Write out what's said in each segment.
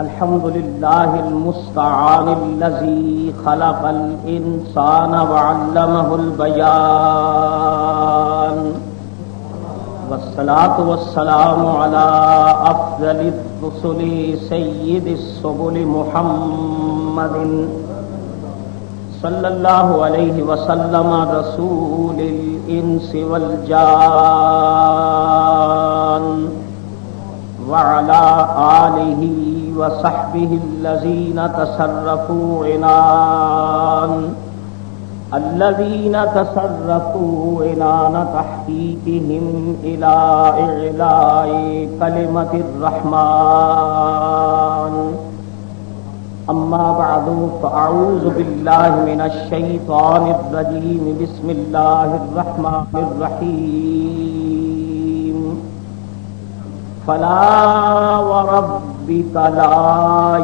الحمد لله المستعان الذي خلق الإنسان وعلمه البيان والصلاة والسلام على أفضل الرسل سيد السبل محمد صلى الله عليه وسلم رسول الإنس والجان وعلى آله وصحبه الذين تصرفوا عنان تحقيقهم إلى إعلاء كلمة الرحمن. أما بعد فأعوذ بالله من الشيطان الرجيم. بسم الله الرحمن الرحيم. فلا وربك لا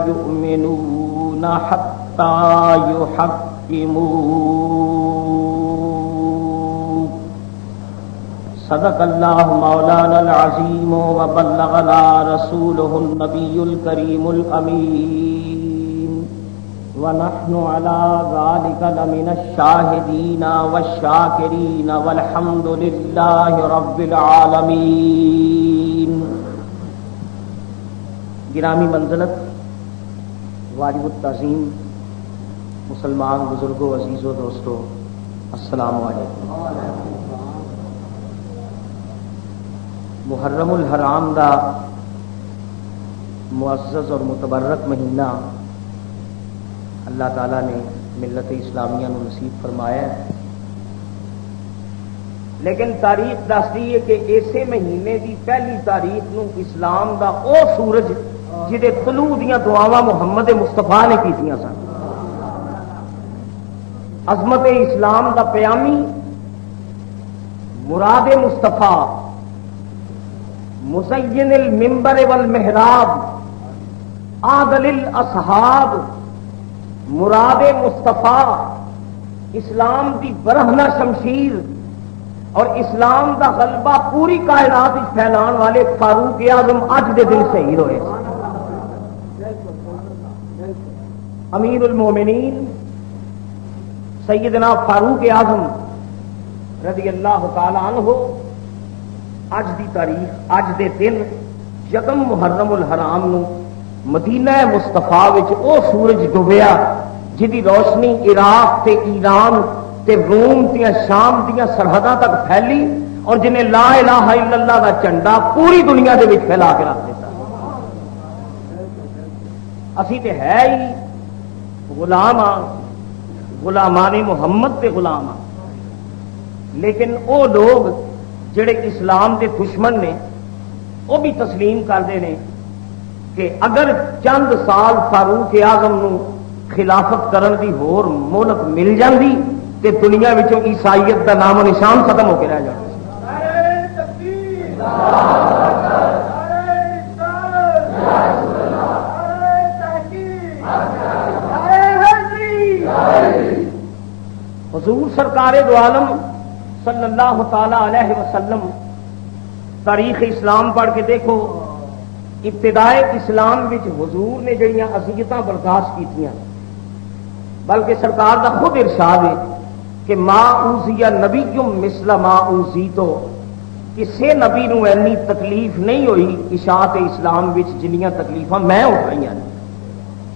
يؤمنون حتى يحكموك. صدق الله مولانا العظيم وبلغنا رسوله النبي الكريم الأمين ونحن على ذلك لمن الشاهدين والشاكرين والحمد لله رب العالمين. گرامی منزلت، واجب التعظیم مسلمان بزرگوں، عزیزوں، دوستوں، السلام علیکم. محرم الحرام دا معزز اور متبرک مہینہ اللہ تعالیٰ نے ملت اسلامیہ نو نصیب فرمایا ہے، لیکن تاریخ دستی ہے کہ اسی مہینے دی پہلی تاریخ نو اسلام دا او سورج جہدے طلوع دیاں دعاواں محمد مصطفیٰ نے کیتیاں سن، عظمت اسلام دا پیامی، مراد مصطفیٰ، مزین المنبر والمحراب، عادل الاصحاب، مراد مصطفیٰ، اسلام دی برہنہ شمشیر اور اسلام دا غلبہ پوری کائنات پھیلان والے فاروق اعظم اج دے دن شہید ہوئے. امیر المومنین سیدنا فاروق اعظم رضی اللہ تعالی عنہ اج دی تاریخ، اج دے دن یکم محرم الحرام نو مدینہ مصطفیٰ وچ او سورج ڈوبیا جدی روشنی عراق تے ایران تے روم تے شام دیاں سرحداں تک پھیلی اور جنہیں لا الہ الا اللہ دا جھنڈا پوری دنیا دے وچ پھیلا کے رکھ دیتا. اسی تے ہے ہی غلام ہاں، غلامان محمد تے غلام ہاں، لیکن او لوگ جڑے اسلام دے دشمن نے وہ بھی تسلیم کرتے ہیں کہ اگر چند سال فاروق اعظم نو خلافت کرن دی ہور مہلت مل جاندی تے دنیا وچوں عیسائیت دا نام و نشان ختم ہو کے رہ جاتا. حضور سرکار دو عالم صلی اللہ تعالی علیہ وسلم تاریخ اسلام پڑھ کے دیکھو، ابتدائے اسلام وچ حضور نے جڑیاں اذیتاں برداشت کیتیاں، بلکہ سرکار دا خود ارشاد ہے کہ ما اوذی نبی مثل ما اوذیتو، کسے نبی نو اینی تکلیف نہیں ہوئی اشاعت اسلام وچ جنیاں تکلیفاں میں اٹھائیاں.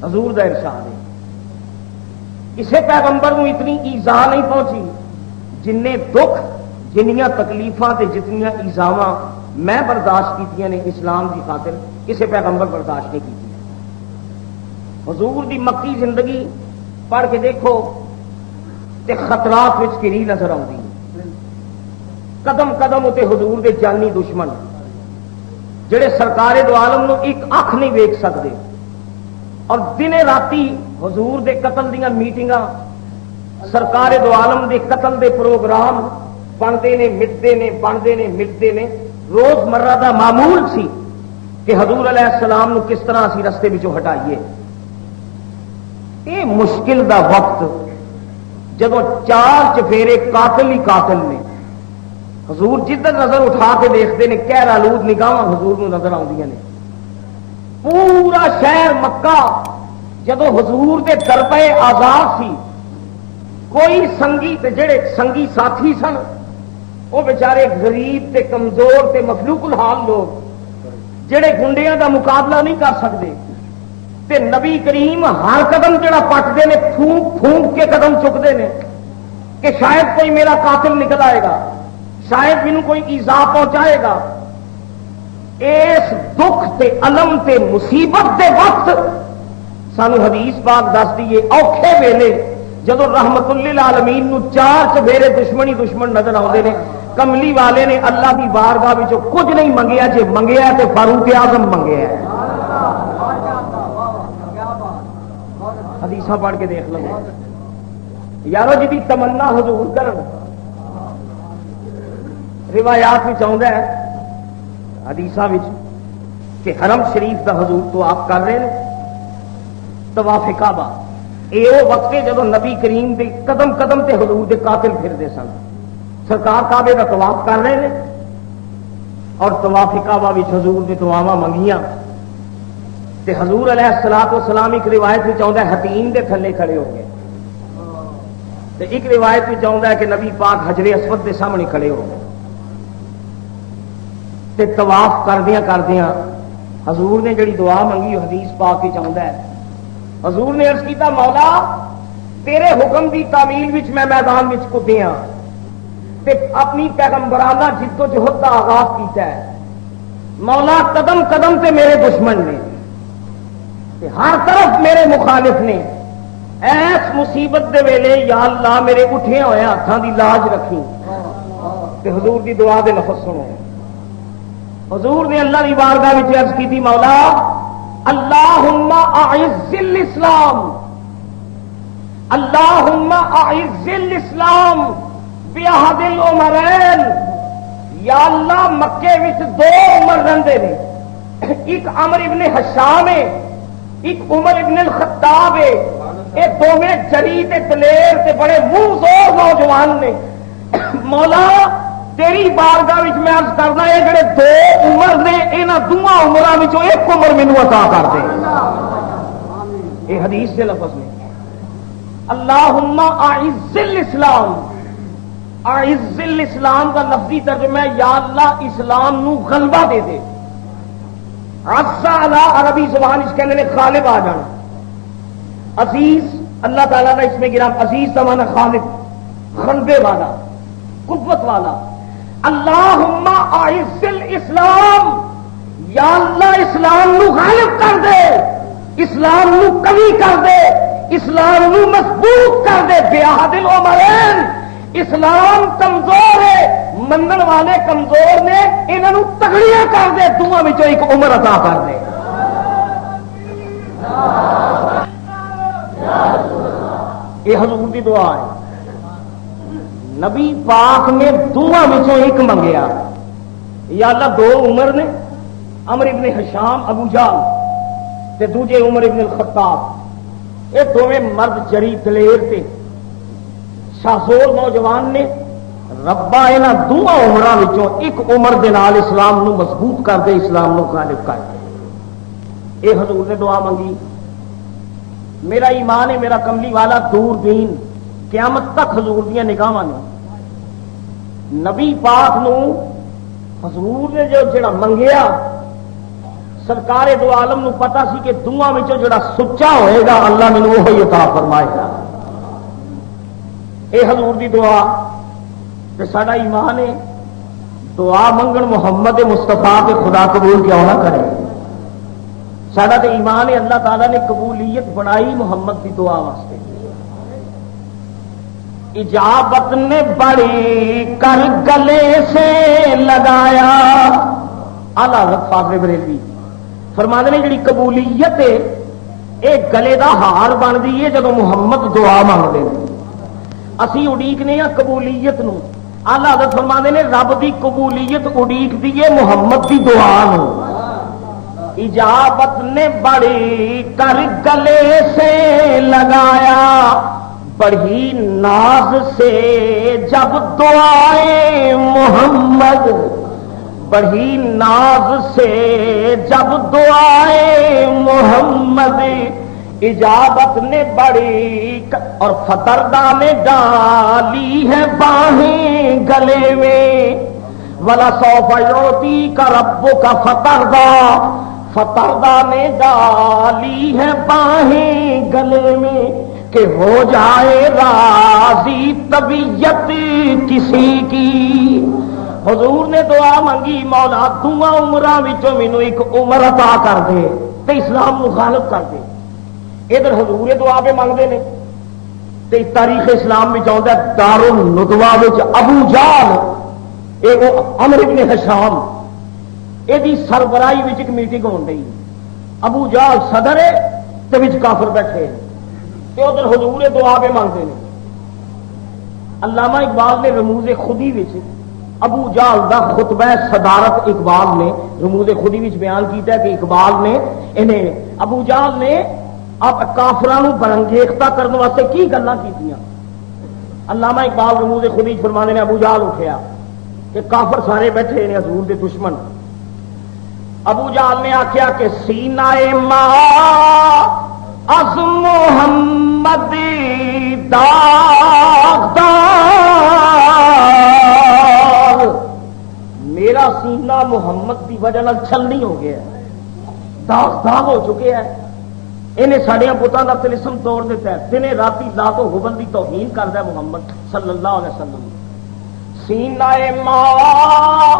حضور دا ارشاد ہے کسے پیغمبر نو اتنی ایذا نہیں پہنچی جننے دکھ، جنیاں تکلیفاں تے جتنیاں ایذاواں میں برداشت کیتیاں نے اسلام کی خاطر کسے پیغمبر برداشت نہیں کی. حضور دی مکی زندگی پڑھ کے دیکھو تے خطرات وچ کری نظر آتی. قدم قدم تے حضور دے جانی دشمن جڑے سرکار دو عالم نو ایک اکھ نہیں ویکھ سکتے، اور دنے راتی حضور دے قتل دیاں میٹنگاں، سرکار دو عالم دے قتل دے پروگرام بنتے نے مٹتے نے، بنتے نے مٹتے نے. روز مرہ دا معمول سی کہ حضور علیہ السلام نو کس طرح اسی رستے وچوں ہٹائیے. اے مشکل دا وقت جدو چار چفیرے قاتل ہی قاتل نے، حضور جدھر نظر اٹھا کے دیکھتے ہیں کہر آلود نگاہ حضور نو نظر آدی نے. پورا شہر مکہ جدو حضور دے دربے آزاد سی، کوئی سنگی تے جڑے سنگی ساتھی سن وہ بیچارے غریب تے کمزور تے مخلوق الحال لوگ جڑے گنڈیاں دا مقابلہ نہیں کر سکتے، تے نبی کریم ہر قدم جڑا پٹتے ہیں پھونک پھونک کے قدم چکتے ہیں کہ شاید کوئی میرا قاتل نکل آئے گا، شاید مینوں کوئی ایذا پہنچائے گا۔ اس دکھ تے علم تے مصیبت دے وقت سانو حدیث پاک دس دیے اوکھے ویلے جدو رحمت للعالمین نو چار چبیرے دشمنی دشمن نظر آتے ہیں، کملی والے نے اللہ کی بارگاہ وچوں کچھ نہیں منگیا، جے منگیا تے فاروق اعظم منگیا ہے۔ حدیث پڑھ کے دیکھ لو یارو جی تمنا حضور کرن روایات میں آتا ہے حدیث کہ حرم شریف دا حضور تو آپ کر رہے ہیں طواف کعبہ، یہ وہ وقت ہے جب نبی کریم دے قدم قدم تے حضور دے قاتل پھرتے سن، سرکار کعبے کا طواف کر رہے ہیں اور طواف کعبہ وچ حضور نے دعاواں منگیاں تے حضور علیہ الصلوۃ والسلام ایک روایت میں آتا ہے حتیم دے تھلے کھڑے ہو گئے، تے ایک روایت میں آتا ہے کہ نبی پاک حجر اسود دے سامنے کھڑے ہو گئے تے طواف کردیاں حضور نے جڑی دعا منگی حدیث پاک وچ آتا ہے، حضور نے عرض کیتا مولا تیرے حکم دی تعمیل وچ میں میدان وچ کدیاں تے اپنی پیغمبرانہ جد و جہد کا آغاز کیتا ہے، مولا قدم قدم تے میرے دشمن نے تے ہر طرف میرے مخالف نے، ایس مصیبت دے ویلے یا اللہ میرے اٹھے ہوئے ہاتھاں دی لاج رکھی تے حضور دی دعا دے لفظ سنو۔ حضور نے اللہ کی بارگاہ میں عرض کی تھی مولا اللہم اعز الاسلام، اللہم اعز الاسلام بعہد العمرین، یا اللہ مکے وچ دو عمر رہندے نے، ایک عمر ابن حشام ہے ایک عمر ابن الخطاب ہے، یہ دونوں جری تے دلیر تے بڑے منہ زور نوجوان نے، مولا تیری بارگاہ وچ میں عرض کرنا ہے جڑے دو عمر نے انہاں دوواں عمراں وچوں ایک عمر مینوں عطا کر دے۔ یہ حدیث کے لفظ میں اللہم اعز الاسلام، اعز الاسلام کا لفظی ترجمہ ہے یا اللہ اسلام نو غلبہ دے دے، عز علی عربی زبان اس کہنے غالب آ جانا، عزیز اللہ تعالیٰ کا اس میں گرام عزیز کا معنی غالب، غلبے والا، قوت والا۔ اللہم اعز الاسلام، یا اللہ اسلام نو غالب کر دے، اسلام نو قوی کر دے، اسلام نو مضبوط کر دے بعہد العمرین، اسلام کمزور ہے منن والے کمزور نے انہاں نو تگڑیاں کر دے، دوواں وچوں ایک عمر عطا کر دے۔ یہ حضور کی دعا ہے، نبی پاک نے دونوں وچوں ایک منگیا، یا اللہ دو عمر نے عمر ابن حشام ابو جہل تے دوجے عمر ابن الخطاب، یہ دونوں مرد جری دلیر تے شاہزور نوجوان نے، ربا یہاں دونوں عمراں وچوں ایک عمر دے نال اسلام نو مضبوط کر دے، اسلام نو غالب کر دے۔ یہ حضور نے دعا منگی۔ میرا ایمان ہے میرا کملی والا دور دین قیامت تک حضور دیا نگاہاں نے نبی پاک نو حضور نے جو جڑا منگیا سرکار دو عالم نو پتا سی کہ دعا وچوں جڑا سچا ہوئے گا اللہ مینوں وہی عطا فرمائے گا۔ اے حضور دی دعا تے ساڈا ایمان ہے دعا منگن محمد مصطفیٰ کے خدا قبول کیوں نہ کرے، ساڈا تے ایمان ہے اللہ تعالیٰ نے قبولیت بنائی محمد کی دعا واسطے۔ اجابت نے بڑی کر گلے سے لگایا، اعلیٰ حضرت فاضل بریلوی فرماتے ہیں جڑی قبولیت ہے یہ گلے دا ہار بنتی ہے جب محمد دعا مانگتے ہیں، اسی اڈیکنے ہاں قبولیت نو، اعلیٰ حضرت فرماتے ہیں رب دی قبولیت اڈیک دی ہے محمد دی دعا نو۔ اجابت نے بڑی کر گلے سے لگایا، بڑی ناز سے جب دعائیں محمد، بڑی ناز سے جب دعائیں اجابت نے بڑی اور فتردہ نے ڈالی ہے باہیں گلے میں وَلَسَوْفَ يُعْطِيكَ رَبُّكَ فَتَرْضَىٰ فتردہ نے ڈالی ہے باہیں گلے میں کہ ہو جائے راضی طبیعت کسی کی. حضور نے دعا منگی مولا دعا عمراں وچوں مینوں ایک عمر عطا کر دے تے اسلام مخالف کر دے. ادھر حضور دعا پہ منگتے ہیں تے تاریخ اسلام میں آتا ہے دار الندوہ وچ ابو جہل عمرو بن ہشام یہ سربراہی وچ ایک میٹنگ ہو رہی. ابو جہل صدر ہے تے وچ کافر بیٹھے تے ادھر حضور دعا پہ منگتے ہیں. علامہ اقبال نے رموز خودی وچ ابو جہل دا خطبہ صدارت اقبال نے رموز خودی وچ بیان کیتا ہے کہ اقبال نے انہیں ابو جہل نے اب کافرانو برنگیختہ کرنے واسطے کی گلاں کیتیاں. علامہ اقبال رموز خودی فرمانے نے ابو جہل اٹھیا کہ کافر سارے بیٹھے نے حضور دے دشمن. ابو جہل نے آخیا کہ سینہ ماں از محمد داغدار میرا سینہ محمد کی وجہ چھلنی ہو گیا داغ ہو چکے ہیں. انہیں سڈیا بتان کا تلسم توڑ دیتا ہے. دنے راتی لا تو حبل کی توہین کرتا ہے محمد صلی اللہ علیہ وسلم. سینہ ماں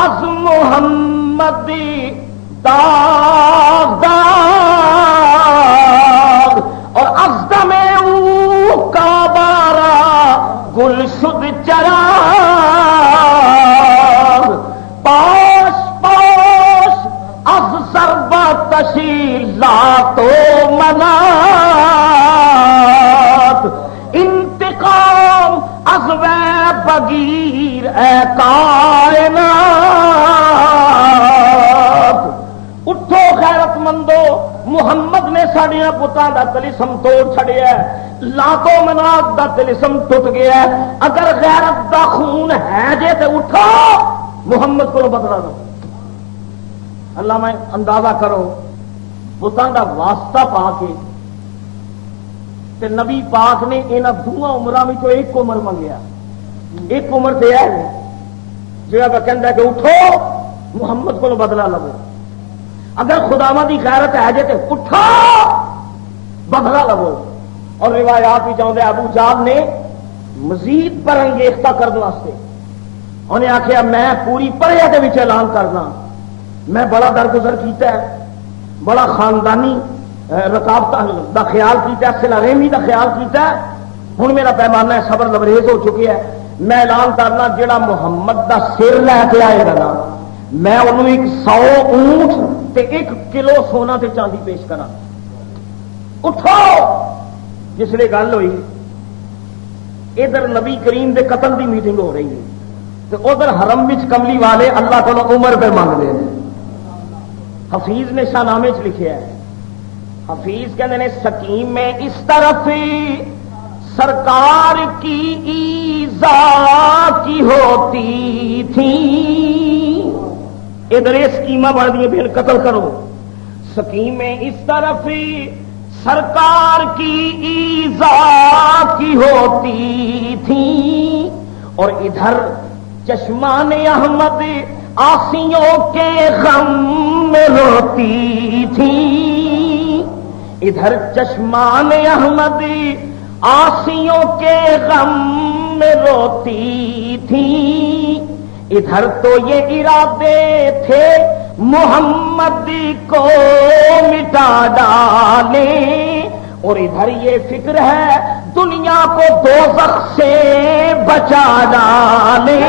از محمد داغ اور ازدم او کا بارا گل شد چرا پاش پاش از سربا تشیلات و منات انتقام از وے بگیر اے کائنات. اٹھو غیرت مندو محمد نے ساڈیاں پتاں دا تلسم توڑ چھڑیا ہے. لاتو منات دا تلسم ٹوٹ گیا ہے. اگر غیرت دا خون ہے جے تے اٹھو محمد کو بدلا دو. اللہ میں اندازہ کرو پتاں دا واسطہ پا کے تے نبی پاک نے انہاں دونوں عمراں وچوں ایک عمر منگیا. ایک عمر تے ہے جہاں کہندا کہ اٹھو محمد کو بدلا لو. اگر خداواں دی غیرت ہے جے تے اٹھو بدلا لو. اور روایات بھی چاہتے ابو جہل نے مزید برانگیختہ کرنے واسطے انہیں آخیا میں پوری پریا دے وچ اعلان کرنا میں بڑا درگزر کیتا ہے بڑا خاندانی رکاوٹ دا خیال کیتا ہے صلہ رحمی دا خیال کیتا ہے. ہن میرا پیمانہ ہے صبر لبریز ہو چکے ہے. میں اعلان کرنا جڑا محمد دا سر لے کے آئے گا نا میں انہوں 100 اونٹ تے 1 کلو سونا تے چاندی پیش کرا. اٹھو. جس لیے گل ہوئی ادھر نبی کریم دے قتل دی میٹنگ ہو رہی ہے تو ادھر حرم وچ کملی والے اللہ کو عمر پہ مانگ رہے ہیں. حفیظ نے شاہنامے چ لکھیا ہے. حفیظ کہتے ہیں سکیم میں اس طرف سرکار کی ایذا کی ہوتی تھی. ادھر یہ سکیماں بن دی پھر قتل کرو. سکیم میں اس طرف سرکار کی ایذا کی ہوتی تھی اور ادھر چشمان احمد آسیوں کے غم میں روتی تھی. ادھر چشمان احمد آسیوں کے غم میں روتی تھی. ادھر تو یہ ارادے تھے محمد کو مٹا ڈالے اور ادھر یہ فکر ہے دنیا کو دوزخ سے بچا ڈالے.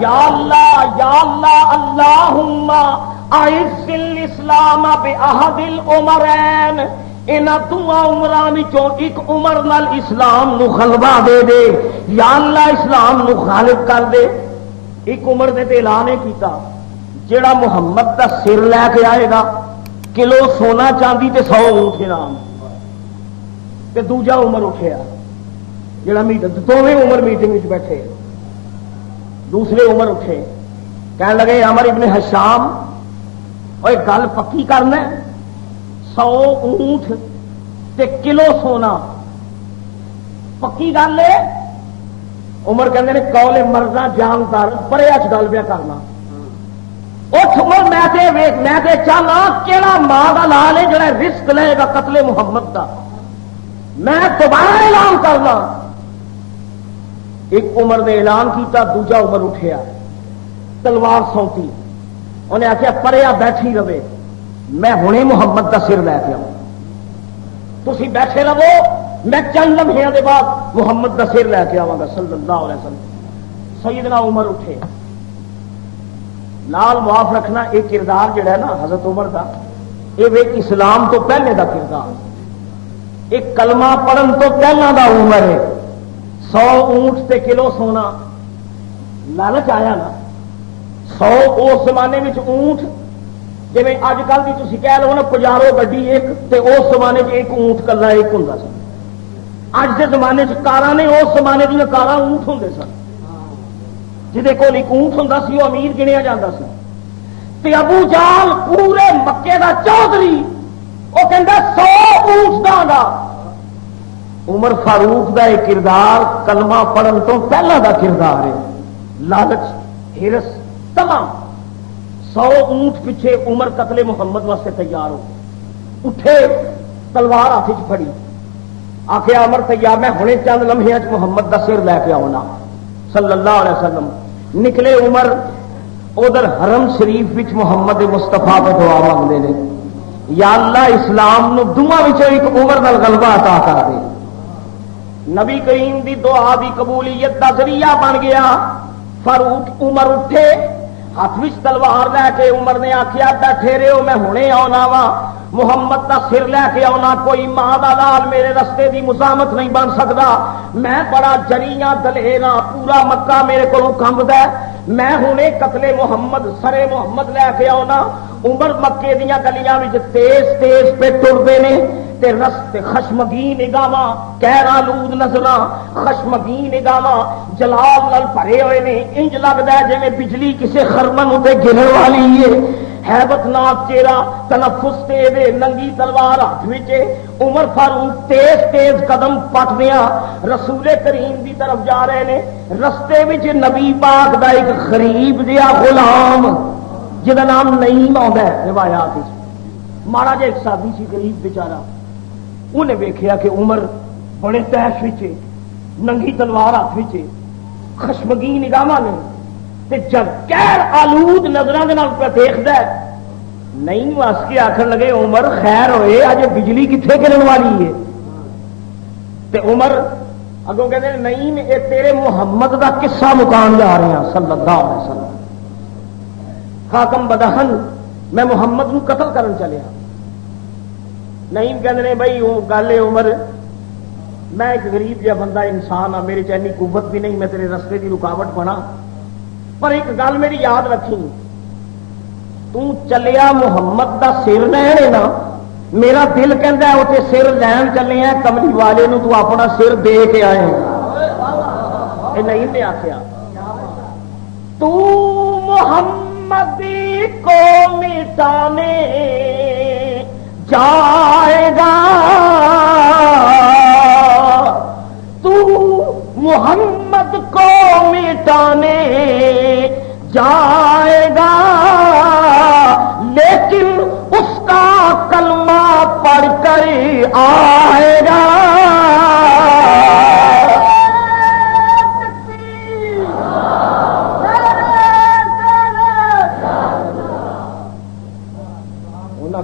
یا اللہ اللہم اعز الاسلام بعہد العمرین. انہاں دعا عمراں وچوں ایک عمر نال اسلام نو غلبہ دے دے. یا اللہ اسلام نو غالب کر دے. ایک عمر دے تے اعلان کیتا جیڑا محمد دا سر لے کے آئے گا کلو سونا چاندی تے 100 اونٹ انعام. تے دوجا عمر اٹھیا جڑا دونوں عمر میٹنگ بیٹھے، دوسرے عمر اٹھے کہنے لگے عمر ابن حشام اور گل پکی کرنا 100 اونٹ تے کلو سونا پکی گل ہے؟ عمر کہندے نے قول مرضاں جاندار پرے اچ گل پیا کرنا اٹھ عمر میں تے چاہنا کیڑا ماں کا لال ہے جڑا رزق لے گا قتل محمد دا، میں دوبارہ اعلان کرنا۔ ایک عمر نے اعلان کیتا، دوجا عمر اٹھیا تلوار سونتی، انہیں آخیا پریا بیٹھی رہے، میں ہنے محمد کا سر لے کے آؤں، تسی بیٹھے رہو، میں چند لمحے کے بعد محمد کا سر لے کے آواں گا صلی اللہ علیہ وسلم۔ سیدنا عمر اٹھے، لال معاف رکھنا یہ کردار جڑا ہے نا حضرت عمر کا، یہ اسلام تو پہلے دا کردار، ایک کلمہ پڑھن تو پہلا دا عمر ہے۔ 100 اونٹ تے کلو سونا، لالچ آیا نا 100 اس زمانے میں اونٹ جی اج کل کی تھی کہہ لو نا پجارو گڈی ایک، تے اس زمانے ایک اونٹ کلا ایک ہوں سن، اج کے زمانے کاراں نے، اس زمانے دیا کاراں اونٹ ہوں سن، جہد کول ایک اونٹ ہوں سی وہ امیر گنیا جاتا سی۔ تے ابو جال پورے مکے دا چودھری وہ کہندا 100 اونٹ داں گا۔ عمر فاروق دا یہ کردار کلمہ پڑھن تو پہلا دا کردار ہے، لالچ ہرس تمام۔ 100 اونٹ پیچھے عمر قتل محمد واسطے تیار ہو اٹھے، تلوار ہاتھ پھڑی، آخیا عمر تیار، میں ہنے چند لمحے محمد دا سر لے کے آؤنا صلی اللہ علیہ وسلم۔ نکلے عمر، ادھر حرم شریف وچ محمد مصطفیٰ کو دعا مانگتے ہیں، یا اللہ اسلام نو دونوں وچوں ایک عمر نال غلبہ عطا کر دے۔ نبی کریم دی دعا دی قبولیت دا ذریعہ بن گیا۔ فاروق عمر اٹھے، ہاتھ وچ تلوار لے کے، عمر نے آخیا بیٹھے رہو، میں ہنے آنا وا، محمد دا سر لے کے آنا، کوئی ماں دا لال میرے رستے دی مزاحمت نہیں بن سکتا، میں بڑا جریاں دلیر ہاں، پورا مکہ میرے کو کمبدا ہے، میں ہنے قتل محمد سرے محمد لے کے آنا۔ عمر مکے دیا گلیاں وچ تیز تیز پہ ٹرتے ہیں، تے رستے خشمگین نگاواں، کہر آلود نظراں، خشمگین نگاواں جلال نال بھرے ہوئے نے، انج لگدا ہے جویں بجلی کسے خرمن تے گرن والی ہے، ہیبت ناک چہرہ، تنفس تیز، ننگی تلوار ہاتھ وچ۔ عمر فاروق تیز تیز قدم پٹدیاں رسول کریم دی طرف جا رہے نے، رستے وچ نبی پاک دا ایک غریب جہا غلام جہاں نام نعیم آتا ہے روایات، ماڑا جا ایک سادی سی غریب بیچارہ، انہیں ویکھیا کہ عمر بڑے تیش وچے، ننگی تلوار ہاتھ وچے، خشمگین نگاہاں نے، تے جب کہر آلود نظراں دے نال پہ دیکھدا ہے، نہیں وس کے آخر لگے عمر خیر ہوئے، اج بجلی کتنے گرن والی ہے؟ تے عمر اگوں کہتے ہیں نہیں اے تیرے محمد دا قصہ مکان جا رہے ہیں صلی اللہ علیہ وسلم، خاکم بدہن میں محمد نو قتل کرن چلیا۔ نہیں کہتے ہیں بھائی وہ گل ہے عمر، میں ایک غریب جہا بندہ انسان ہاں، میرے چینی قوت بھی نہیں میں تیرے رستے کی رکاوٹ بنا، پر ایک گل میری یاد رکھی، تو چلیا محمد دا سر لین ہے نا، میرا دل کہندا ہے اتنے سر لین چلے ہیں، کملی والے نو تو اپنا سر دے کے آئے، یہ نہیں نے آخیا تو محمد کو مٹانے جائے گا، تو محمد کو مٹانے جائے گا، لیکن اس کا کلمہ پڑھ کر آئے گا۔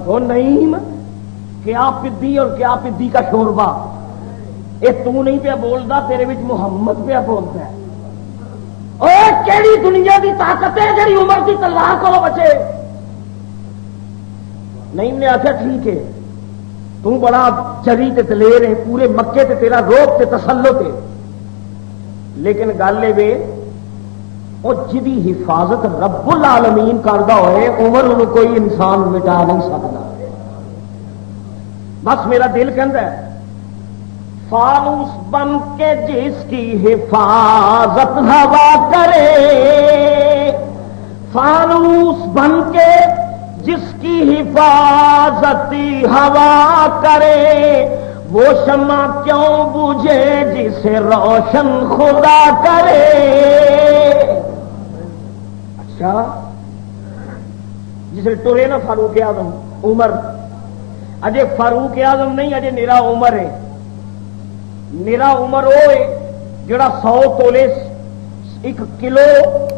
کو نہیں کیا پدی اور کیا پدی کا شوربا، یہ تو نہیں پیا بولتا، تیرے وچ محمد پیا بولتا ہے۔ اور کیڑی دنیا دی طاقت ہے جڑی عمر کی تلوار کو بچے؟ نہیں نے آخیا ٹھیک ہے تو بڑا جری تے دلیر ہے، پورے مکے تے تیرا روب تے تسلط ہے، لیکن گل یہ وہ جدی حفاظت رب العالمین کردا ہوئے عمر انہوں کوئی انسان مٹا نہیں سکتا۔ بس میرا دل کہندا ہے فانوس بن کے جس کی حفاظت ہوا کرے، فانوس بن کے جس کی حفاظت ہوا کرے، وہ شمع کیوں بجھے جسے روشن خدا کرے۔ اچھا جسے ٹرے نا فاروق اعظم عمر، اجے فاروق اعظم نہیں، اجے نیرا عمر ہے۔ نیرا عمر وہ ہے جڑا 100 تولے 1 کلو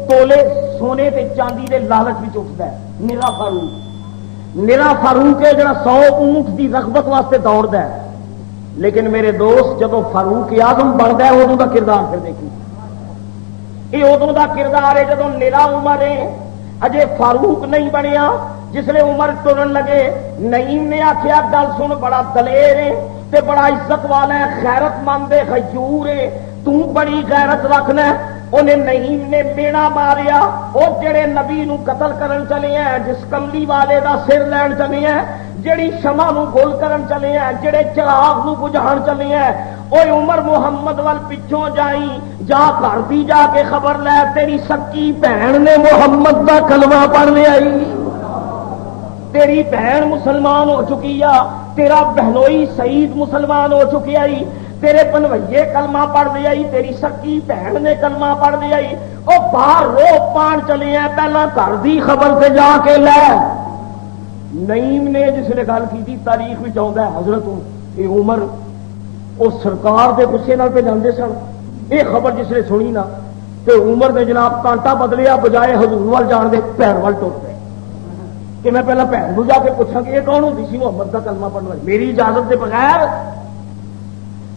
تولے سونے تے چاندی دے لالچ بھی اٹھتا ہے۔ نیرا فاروق، نیرا فاروق ہے جڑا 100 اونٹ دی رغبت واسطے دوڑتا ہے۔ لیکن میرے دوست جدو فاروق اعظم بنتا ہے ادوں کا کردار پھر دیکھی، یہ ادوں کا کردار ہے جدو نیرا عمر ہے، اجے فاروق نہیں بنیا۔ جسے عمر ٹرن لگے نعیم نے آخیا گل سن، بڑا دلیر ہے تے بڑا عزت والا ہے، غیرت مند ہے، غیور ہے، تو بڑی غیرت رکھنا ہے۔ انہیں نعیم نے مینا ماریا، وہ جڑے نبی نو قتل کرن چلے ہیں، جس کملی والے دا سر لین چلے ہیں، جڑی شمع نو گول کرن چلے ہیں، جڑے چراغ نو بجھان چلے ہیں، اوے عمر محمد وال پچھوں جائی، جا گھر دی جا کے خبر لے تیری سکی بہن نے محمد دا کلمہ پڑھنے آئی، تیری بہن مسلمان ہو چکی ہے، تیرا بہنوئی سعید مسلمان ہو چکی آئی، تیرے پنوئیے کلمہ پڑھ دے آئی، تیری سکی بہن نے کلمہ پڑھ دے آئی، وہ باہر رو پان چلے ہیں، پہلا گھر دی خبر سے جا کے لے۔ نعیم نے جس نے گل کی تاریخ بھی چاہتا ہے حضرت یہ عمر وہ سرکار دے غصے نال پہ جاندے سن، یہ خبر جس نے سنی نا تو عمر نے جناب کانٹا بدلیا، بجائے حضور وال جان دے پیر وال ٹر پے کہ میں پہلا بہن کو جا کے پوچھا کہ یہ کون ہوتی سی محمد کا کلمہ پڑھنے والی، میری اجازت کے بغیر۔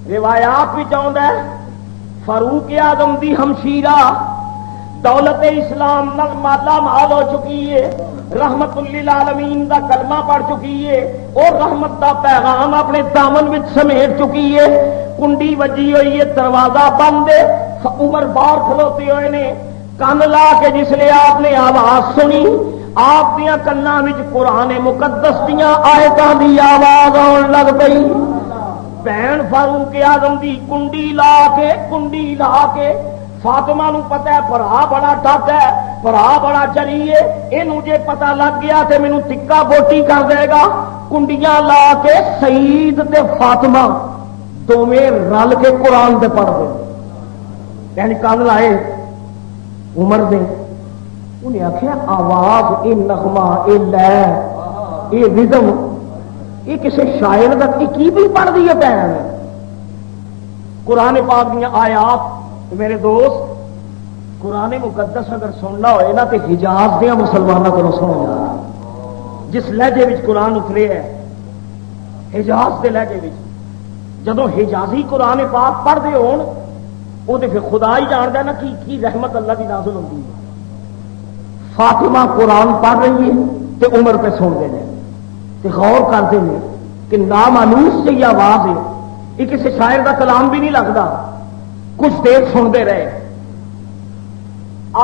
روایات بھی چاہتا ہے فاروق اعظم دی ہمشیرہ دولت اسلام نال مالا مال ہو چکی ہے، رحمت للعالمین دا کلمہ پڑھ چکی ہے، اور رحمت دا پیغام اپنے دامن وچ سمیٹ چکی ہے، کنڈی وجی ہوئی ہے، دروازہ بند ہے، عمر باہر کھلوتے ہوئے نے کن لا کے جس لیے آپ نے آواز سنی، آپ دیا کنا وچ قرآن مقدس دیا آیتاں دی آواز آن لگ پئی۔ بہن فاروق اعظم دی کنڈی لا کے فاطمہ نو پتہ ہے بھرا بڑا ٹھگ ہے، بھرا بڑا جری ہے، اینو جے پتہ لگ گیا تے مینوں تکا بوٹی کر دے گا، کنڈیاں لا کے سعید تے فاطمہ دوویں رل کے قرآن تے پڑھ دے، یعنی کان لائے عمر دے، انہیں آخیا آواز اے نغمہ اے لے اے رزم یہ کسی شاعر کا کی بھی پڑھ دی ہے پہن قرآن پاک دیا آیات۔ میرے دوست قرآن مقدس اگر سننا ہوئے نا تو حجاز دیا مسلمانوں کو سنو جا، جس لہجے وچ قرآن اترے ہے حجاز دے لہجے وچ، جدو حجازی قرآن پاک پڑھتے ہون وہ تو پھر خدا ہی جانتا نا کی رحمت اللہ کی نازل ہوتی ہے۔ فاطمہ قرآن پڑھ رہی ہے تو عمر پہ سنتے ہیں تو غور کرتے ہیں کہ نامانوس سے یہ آواز ہے، یہ کسی شاعر کا کلام بھی نہیں لگتا۔ کچھ دیر سنتے رہے،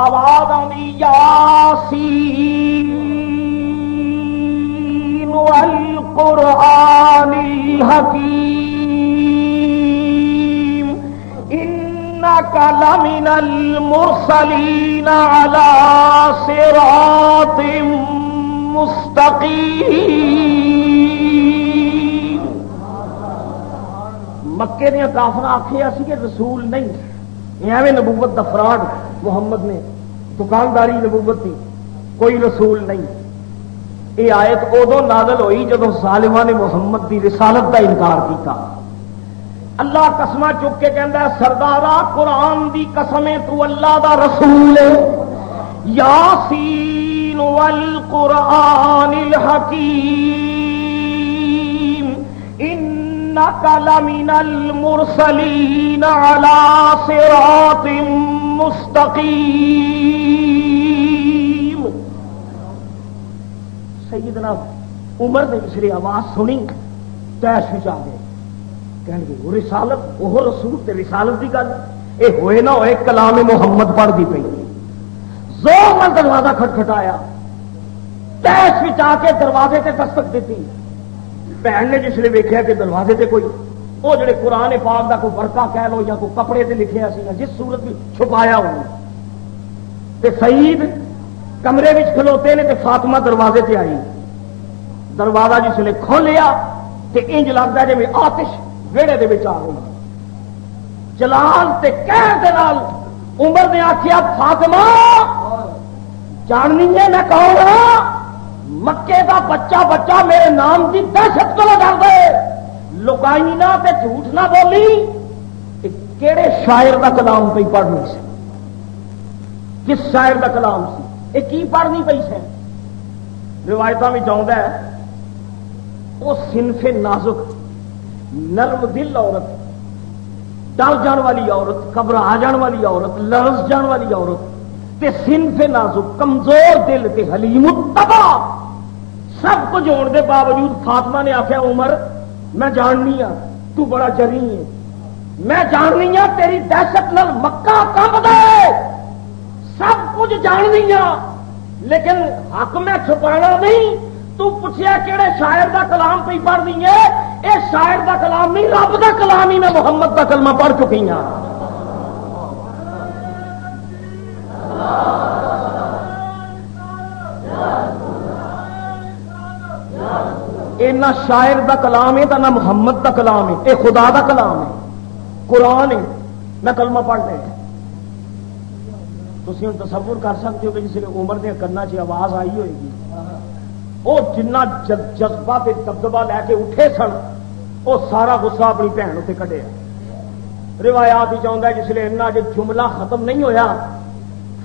آواز آئی یاسین والقرآن الحکیم انک لمن المرسلین علی صراط مستقیم۔ مکے دیا کافر آخیا سی کہ رسول نہیں، ایویں نبوت دا فراڈ محمد نے، دکانداری نبوت دی، کوئی رسول نہیں۔ یہ آیت ادو نازل ہوئی جدو ظالمان نے محمد دی رسالت دا انکار کیتا۔ اللہ قسمہ چک کے کہندا ہے سردارا قرآن دی قسم تو اللہ دا رسول ہے، یاسین والقرآن الحکیم انک لمن المرسلین علی صراط مستقیم۔ سیدنا عمر نے اس لیے آواز سنی تیش آ گئے، کہنے گے وہ رسالت وہ رسول تے رسالت کی گل یہ ہوئے نہ ہوئے کلام محمد پڑھ دی پئی، زور نال دروازہ کھٹکھٹایا، تیش آ کے دروازے تے دستک دیتی۔ بہن نے جس نے ویکھیا کہ دروازے تے کوئی وہ جڑے قرآن پاک دا کوئی ورقہ کہہ لو یا کوئی کپڑے تے لکھیا سی جس صورت بھی چھپایا تے سعید کمرے وچ کھلوتے نے تے فاطمہ دروازے تے آئی، دروازہ جس نے کھولیا تے انج لگتا ہے جی آتش ویڑے دے وچ آ گئی، جلال تے قہر دے نال عمر نے آخیا فاطمہ جاننی ہے میں کون ہاں؟ مکے دا بچہ بچہ میرے نام کی دہشت کو ڈر دے، لکائی نہ تے جھوٹ نہ بولی۔ کیڑے شاعر دا کلام پہ پڑھنی سی؟ کس شاعر دا کلام سی؟ یہ کی پڑھنی پی سے؟ روایتوں میں آتا ہے وہ صنف نازک نرم دل عورت، ڈر جان والی عورت، گھبرا جان والی عورت، لرز جان والی عورت تے صنف نازک کمزور دل تے حلیم الطبع سب کچھ ہونے دے باوجود فاطمہ نے آخیا عمر میں جاننی ہاں تو بڑا جری ہے، میں جاننی ہاں تیری دہشت نال مکہ کم دے، سب کچھ جاننی ہاں لیکن حق میں چھپانا نہیں۔ تو پوچھیا کہڑے شاعر دا کلام پہ پڑھنی ہے؟ اے شاعر دا کلام نہیں رب دا کلام ہی، میں محمد دا کلمہ پڑھ چکی ہوں۔ اے نہ شاعر دا کلام ہے نہ محمد دا کلام ہے، اے خدا دا کلام ہے، قرآن ہے، میں کلمہ پڑھ رہا ہوں۔ تسی ہن تصور کر سکتے ہو کہ جس عمر دے کرنا چ آواز آئی ہوئے گی، وہ جنہ جذبہ تے دبدبہ لے کے اٹھے سن وہ سارا غصہ اپنی بہن اتنے کڈیا۔ روایات ہی چاہتا ہے جس لیے اتنا جو جملہ ختم نہیں ہویا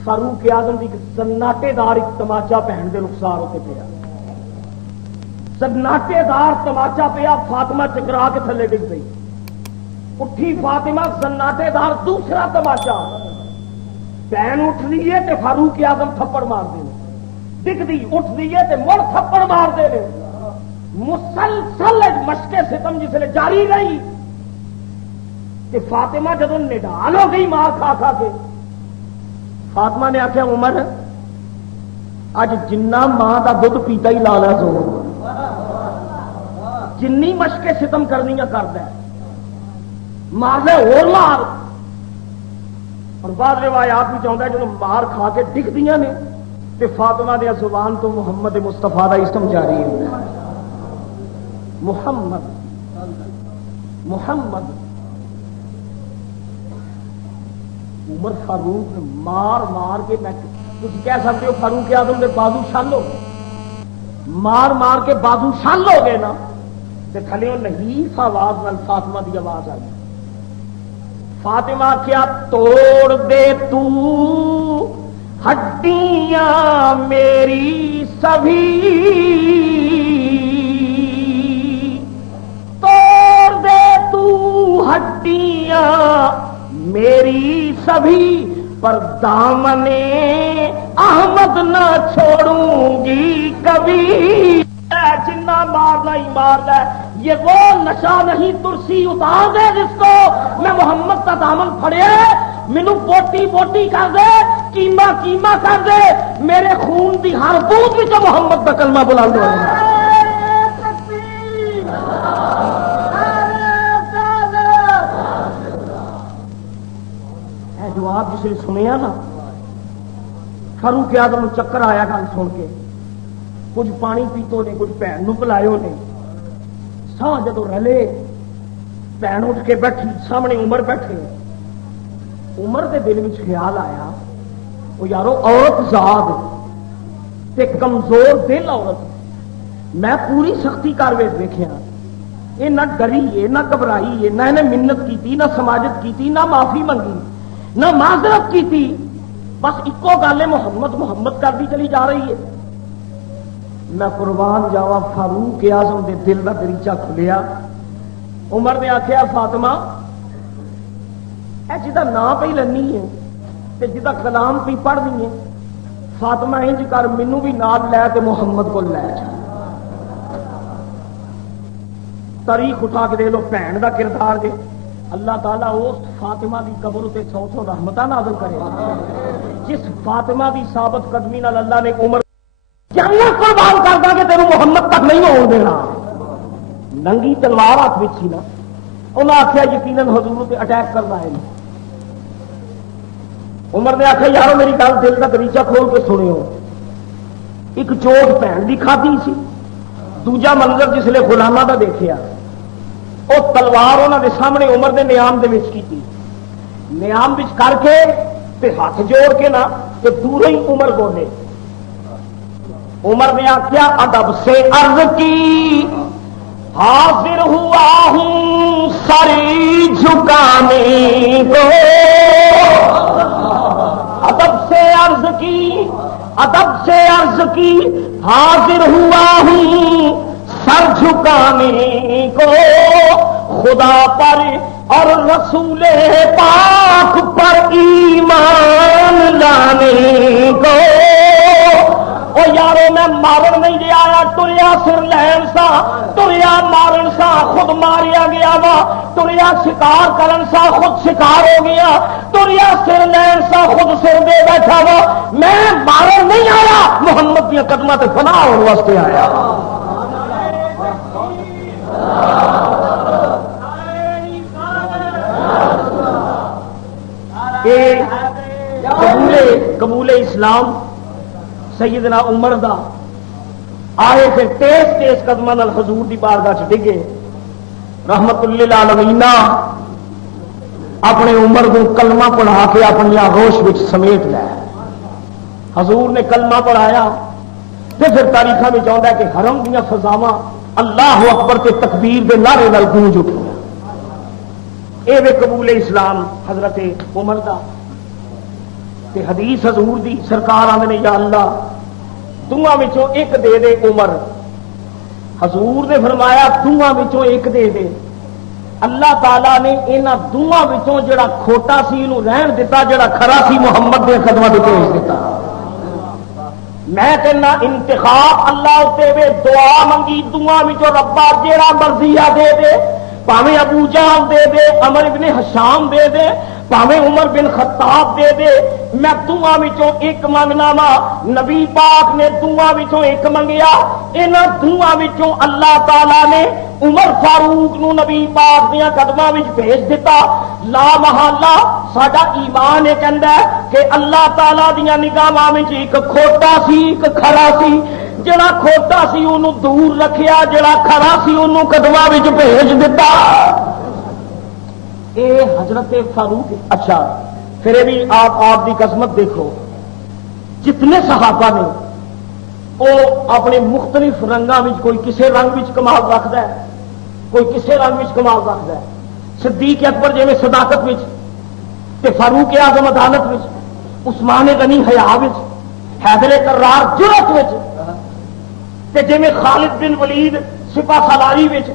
فاروق اعظم کی سناٹے دار ایک تماچا بہن دے رخسار اتنے پیا، سناٹے دار تماچا پیا، فاطمہ چکرا کے تھلے ڈگ گئی، اٹھی فاطمہ، سناٹے دار دوسرا تماچا، بہن اٹھ رہی ہے تے فاروق اعظم تھپڑ مار دے، ڈگتی اٹھ رہی ہے تے مڑ تھپڑ مار دے، مسلسل مشق ستم جس نے جاری رہی کہ فاطمہ جدو نڈال ہو گئی مار کھا کھا کے، فاطمہ نے آخیا عمر اج جنہ ماں کا دھد پیتا ہی لالا زور، جنی مشق ستم کرنی کرتا ہے، مار لے اور مار۔ اور بعد روایات بھی چاہتا ہے جب مار کھا کے ڈگدیاں نے تے فاطمہ دے زبان تو محمد مصطفیٰ دا اسم جاری ہے، محمد محمد۔ عمر فاروق نے مار مار کے، میں تم کہہ سکتے ہو فاروق اعظم دے بازو شل ہو، مار مار کے بازو شل ہو گئے نا، تے تھلیوں نحیف آواز نال فاطمہ دی آواز آئی، فاطمہ کیا توڑ دے تو ہڈیاں میری سبھی، توڑ دے تو ہڈیاں میری سبھی، پر دامن احمد نہ چھوڑوں گی کبھی۔ جنہ مارنا ہی مارنا، یہ وہ نشہ نہیں ترسی اتار دے جس کو میں محمد کا دامن پھڑے، مینو بوٹی بوٹی کر دے، کیما کیما کر دے، میرے خون دی ہر بوند بھی تو محمد کا کلمہ بلند ہو جائے۔ جواب جس نے سنیا نا، فاروق اعظم چکر آیا گل سن کے، کچھ پانی پیتو نے، کچھ بھن نو پلایو نے، سا جدو رلے بھن اٹھ کے بیٹھی، سامنے عمر بیٹھے، عمر کے دل میں خیال آیا وہ یارو عورت ذات تے کمزور دل عورت، میں پوری سختی کر ویکھیا، یہ نہ ڈری ہے نہ گھبرائی ہے، نہ انہیں منت کی نہ سماجت کی نہ معافی منگی نہ معذرت کی تھی، بس ایکو گل ہے محمد محمد کرتی چلی جا رہی ہے۔ میں قربان جاوا فاروق اعظم دے دل کا دریچہ کھلیا، عمر نے آخیا فاطمہ اے جدا نام پہ لنی ہے تے جدا کلام پہ پڑھنی ہے، فاطمہ انج کر مینو بھی نال لے تے محمد کو لے جا۔ تاریخ اٹھا کے دے لو بھن دا کردار دے، اللہ تعالیٰ اس فاطمہ دی قبر تے 100 رحمتہ نازل کرے، جس فاطمہ دی ثابت قدمی نال اللہ نے عمر جنت قربان کر دا کہ تیرو محمد تک نہیں ہون دینا۔ ننگی تلوار ہاتھ وچ سی نا، انہیں آخیا یقیناً حضور تے اٹیک کرنا ہے. عمر نے آخیا یارو میری گل دل کا دریچہ کھول کے سنو. ایک چوٹ بھن کی کھادی سی. دوجا منظر جسے غلاماں دا دیکھیا وہ تلوار انہوں نے سامنے عمر نے نیام دے وچ کی. نیام وچ کر کے تے ہاتھ جوڑ کے نا تے دور ہی عمر بولے. عمر نے آخیا ادب سے عرض کی حاضر ہوا ہوں سری جھکانے کو. ادب سے عرض کی ادب سے عرض کی حاضر ہوا ہوں سر جھکانے کو. خدا پر اور رسول پاک پر ایمان لانے کو. او یارو میں مارن نہیں گیا آیا تریا سر لین سا تریا مارن سا خود ماریا گیا وا. تریا شکار کرن سا خود شکار ہو گیا. تریا سر لین سا خود سر دے بیٹھا وا. میں مارن نہیں آیا محمد دیا قدمہ تے فنا ہونے واسطے آیا. قبول اسلام سیدنا عمر دا آئے پھر تیز تیز قدمہ نال حضور دی بارگاہ چ ڈگے. رحمت للعالمین اپنے عمر کو کلمہ پڑھا کے اپنی آغوش وچ سمیٹ لیا. حضور نے کلمہ پڑھایا تے پھر تاریخاں وچ آندا ہے کہ حرم دیاں فضاواں اللہ اکبر تے تکبیر دے نعرے نال گونج اٹھیاں. اے وے قبول اسلام حضرت عمر دا. تے حدیث حضور دی سرکار آندے نے یا اللہ دعاں وچوں ایک دے دے عمر. حضور نے فرمایا دعاں وچوں ایک دے دے. اللہ تعالیٰ نے انہاں دعاں وچوں جڑا کھوٹا سی انہوں رہن دیتا, جڑا کھرا سی محمد دے قدماں تے بھیج دیتا. میں کہنا انتخاب اللہ تے وے دعا منگی دعاں وچوں ربا جڑا مرضی آ دے دے. پاویں ابو جہل دے دے, عمر ابن حشام دے دے, پاویں عمر بن خطاب دے دے. میں دعاں وچوں ایک منگنا وا. نبی پاک نے دعاں وچوں ایک منگیا. انہاں دعاں وچوں اللہ تعالی نے عمر فاروق نو نبی پاک دیاں قدماں وچ بھیج دیتا. لا محالہ ساڈا ایمان یہ کہندا ہے کہ اللہ تعالی دیاں نگاہاں وچ ایک کھوٹا سی ایک کھرا سی. جڑا کھوٹا سی انہوں دور رکھیا, جڑا کھرا سی انہوں قدماں وچ بھیج دیتا. اے حضرت فاروق. اچھا پھر یہ بھی آپ دی قسمت دیکھو. جتنے صحابہ نے وہ اپنے مختلف رنگاں وچ کوئی کسے رنگ وچ کمال رکھدا ہے, کوئی کسے رنگ وچ کمال رکھدا ہے. صدیق اکبر جویں صداقت وچ تے فاروق اعظم عدالت وچ, عثمان غنی حیا وچ, حیدر کرار جرأت وچ, تے جویں خالد بن ولید سپاہ سالاری وچ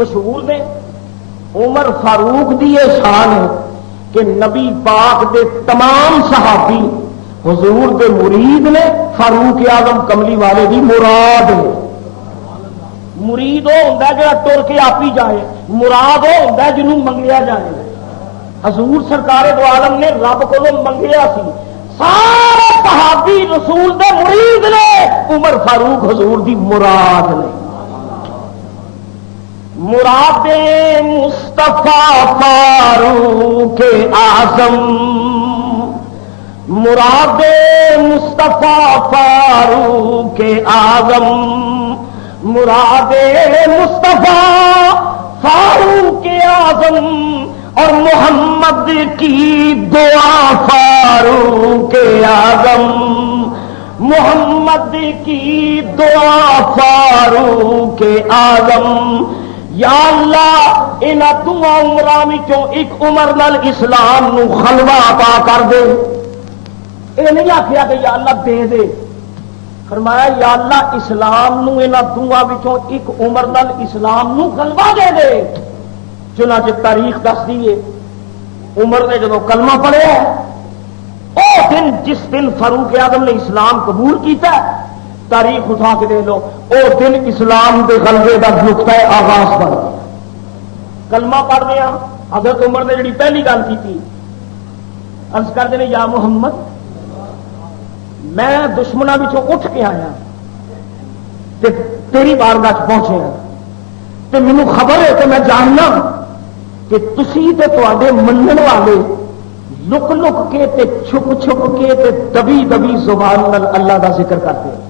مشہور نے. عمر فاروق دی یہ شان ہے کہ نبی پاک دے تمام صحابی حضور دے مرید نے, فاروق اعظم کملی والے دی مراد ہے. مرید وہ ہوتا ہے جڑا ٹر کے آپ ہی جائے, مراد وہ ہوتا ہے جنہوں منگیا جائے. حضور سرکار دو عالم نے رب کو منگیا سی. سارے صحابی رسول دے مرید نے, عمر فاروق حضور دی مراد نے. مراد مصطفیٰ فاروق اعظم, مراد مصطفیٰ فاروق اعظم, مراد مصطفیٰ فاروق اعظم اور محمد کی دعا فاروق اعظم, محمد کی دعا فاروق اعظم. یا اللہ انہاں دعا عمراں وچوں ایک عمر نال اسلام نو خلوہ عطا کر دے. اے نہیں آخیا کہ یا اللہ دے دے, فرمایا یا اللہ اسلام نو انہاں دعا وچوں ایک عمر نال اسلام نو خلوہ دے دے. چنانچہ تاریخ دس دیے عمر نے جدوں کلمہ پڑھیا او دن جس دن فاروق اعظم نے اسلام قبول کیتا ہے, تاریخ اٹھا کے دے لو, او دن اسلام دے غلبے کا نقطہ آغاز بن گیا. کلمہ پڑھ دیا حضرت عمر نے جڑی پہلی گل کی تھی, عرض کر دینے یا محمد میں دشمنوں وچوں اٹھ کے آیا تے تیری بارگاہ پہنچے ہیں تے مینوں خبر ہے کہ میں جاننا کہ تسی تے تواڈے منن والے لک لک کے تے چھپ چھپ کے تے دبی دبی زبان نال اللہ دا ذکر کرتے ہیں،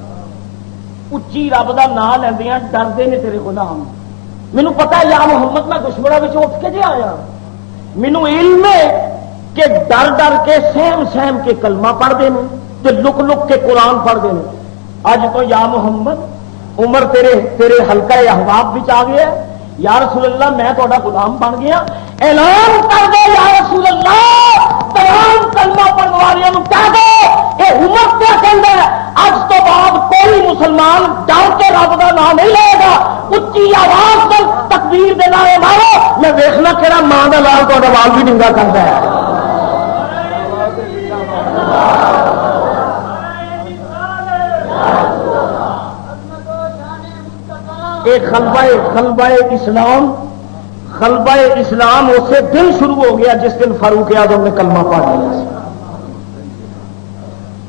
اچھی رب دا نام لیندیاں ڈردے نے تیرے غلام۔ مینوں پتہ ہے یا محمد میں دشمنوں وچ اٹھ کے جے آیا، مینوں علم ہے کہ ڈر ڈر کے سہم سہم کے کلمہ پڑھتے ہیں تے لک لک کے قرآن پڑھتے ہیں۔ اج تو یا محمد عمر تیرے حلقہ احباب وچ آ گیا، یا رسول اللہ میں تہاڈا غلام بن گیا، اعلان کر دو یا رسول اللہ، تمام کلمہ پڑھنے والوں کہہ دو اے عمر کیا کہندا ہے، اج تو بعد کوئی مسلمان ڈر کے رب کا نام نہیں لے گا، اچھی آواز پر تکبیر دے نعرے مارو، میں ویکھنا کہڑا ماں دا لال تہاڈا وال بھی ڈنگا کردا ہے۔ ایک خلبہ اسلام اسی دن شروع ہو گیا جس دن فاروق اعظم نے کلمہ پڑھ لیا۔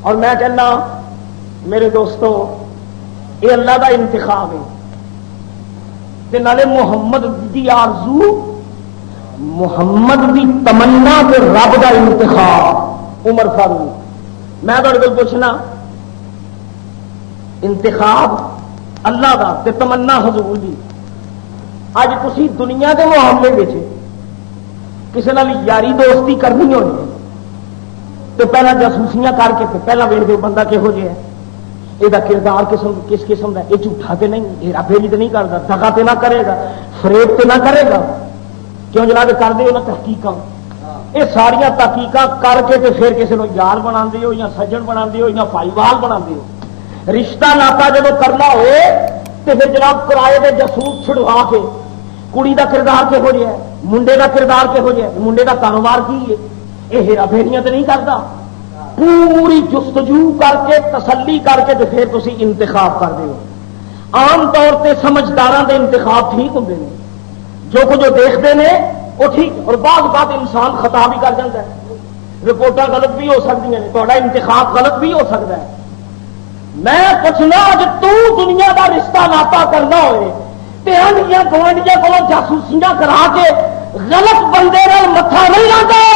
اور میں کہنا میرے دوستو یہ اللہ کا انتخاب ہے تے نالے محمد دی آرزو، محمد دی تمنا تے رب دا انتخاب عمر فاروق۔ میں تہاڈے کول پوچھنا انتخاب اللہ دا تے تمنا حضور دی، اج تسی دنیا کے معاملے میں کسی نال یاری دوستی کرنی ہونی تو پہلا جاسوسیاں کر کے پہلا ویڑ دو بندہ کہہو جہ ہے، یہ کردار کس قسم کا، یہ جھوٹا تو نہیں، یہ رابطے تو نہیں کرتا، دغا تو نہ کرے گا، فریب تو نہ کرے گا، کیوں جناب کر دے انہیں تحقیقات، یہ ساریا تحقیقات کر کے پھر کسی کو یار بنا ہو یا سجن بنا ہو یا پائیوال بنا ہو۔ رشتہ ناتا جب کرنا ہو تو پھر جناب کرائے کے جاسوس چھڑوا کے کڑی دا کردار کہہو جہ ہے، منڈے دا کردار کہہو جہ ہے، منڈے دا کاروبار کی ہے، یہ ہیرا پھیریاں تو نہیں کرتا، پوری جستجو کر کے تسلی کر کے تو پھر تسی انتخاب کر دے ہو۔ عام طور پہ سمجھداراں دے انتخاب ٹھیک ہوندے نے، جو کچھ دیکھتے ہیں وہ ٹھیک، اور بعض بات انسان خطا بھی کر جاتا ہے، رپورٹاں غلط بھی ہو سکتی ہیں، تہاڈا انتخاب غلط بھی ہو سکتا ہے۔ میں پوچھنا اج تو دنیا کا رشتہ ناتا کرنا ہوئے تیانیاں گوانڈیاں کو جاسوسیاں کرا کے غلط بندے نال متھا نہیں لاگا،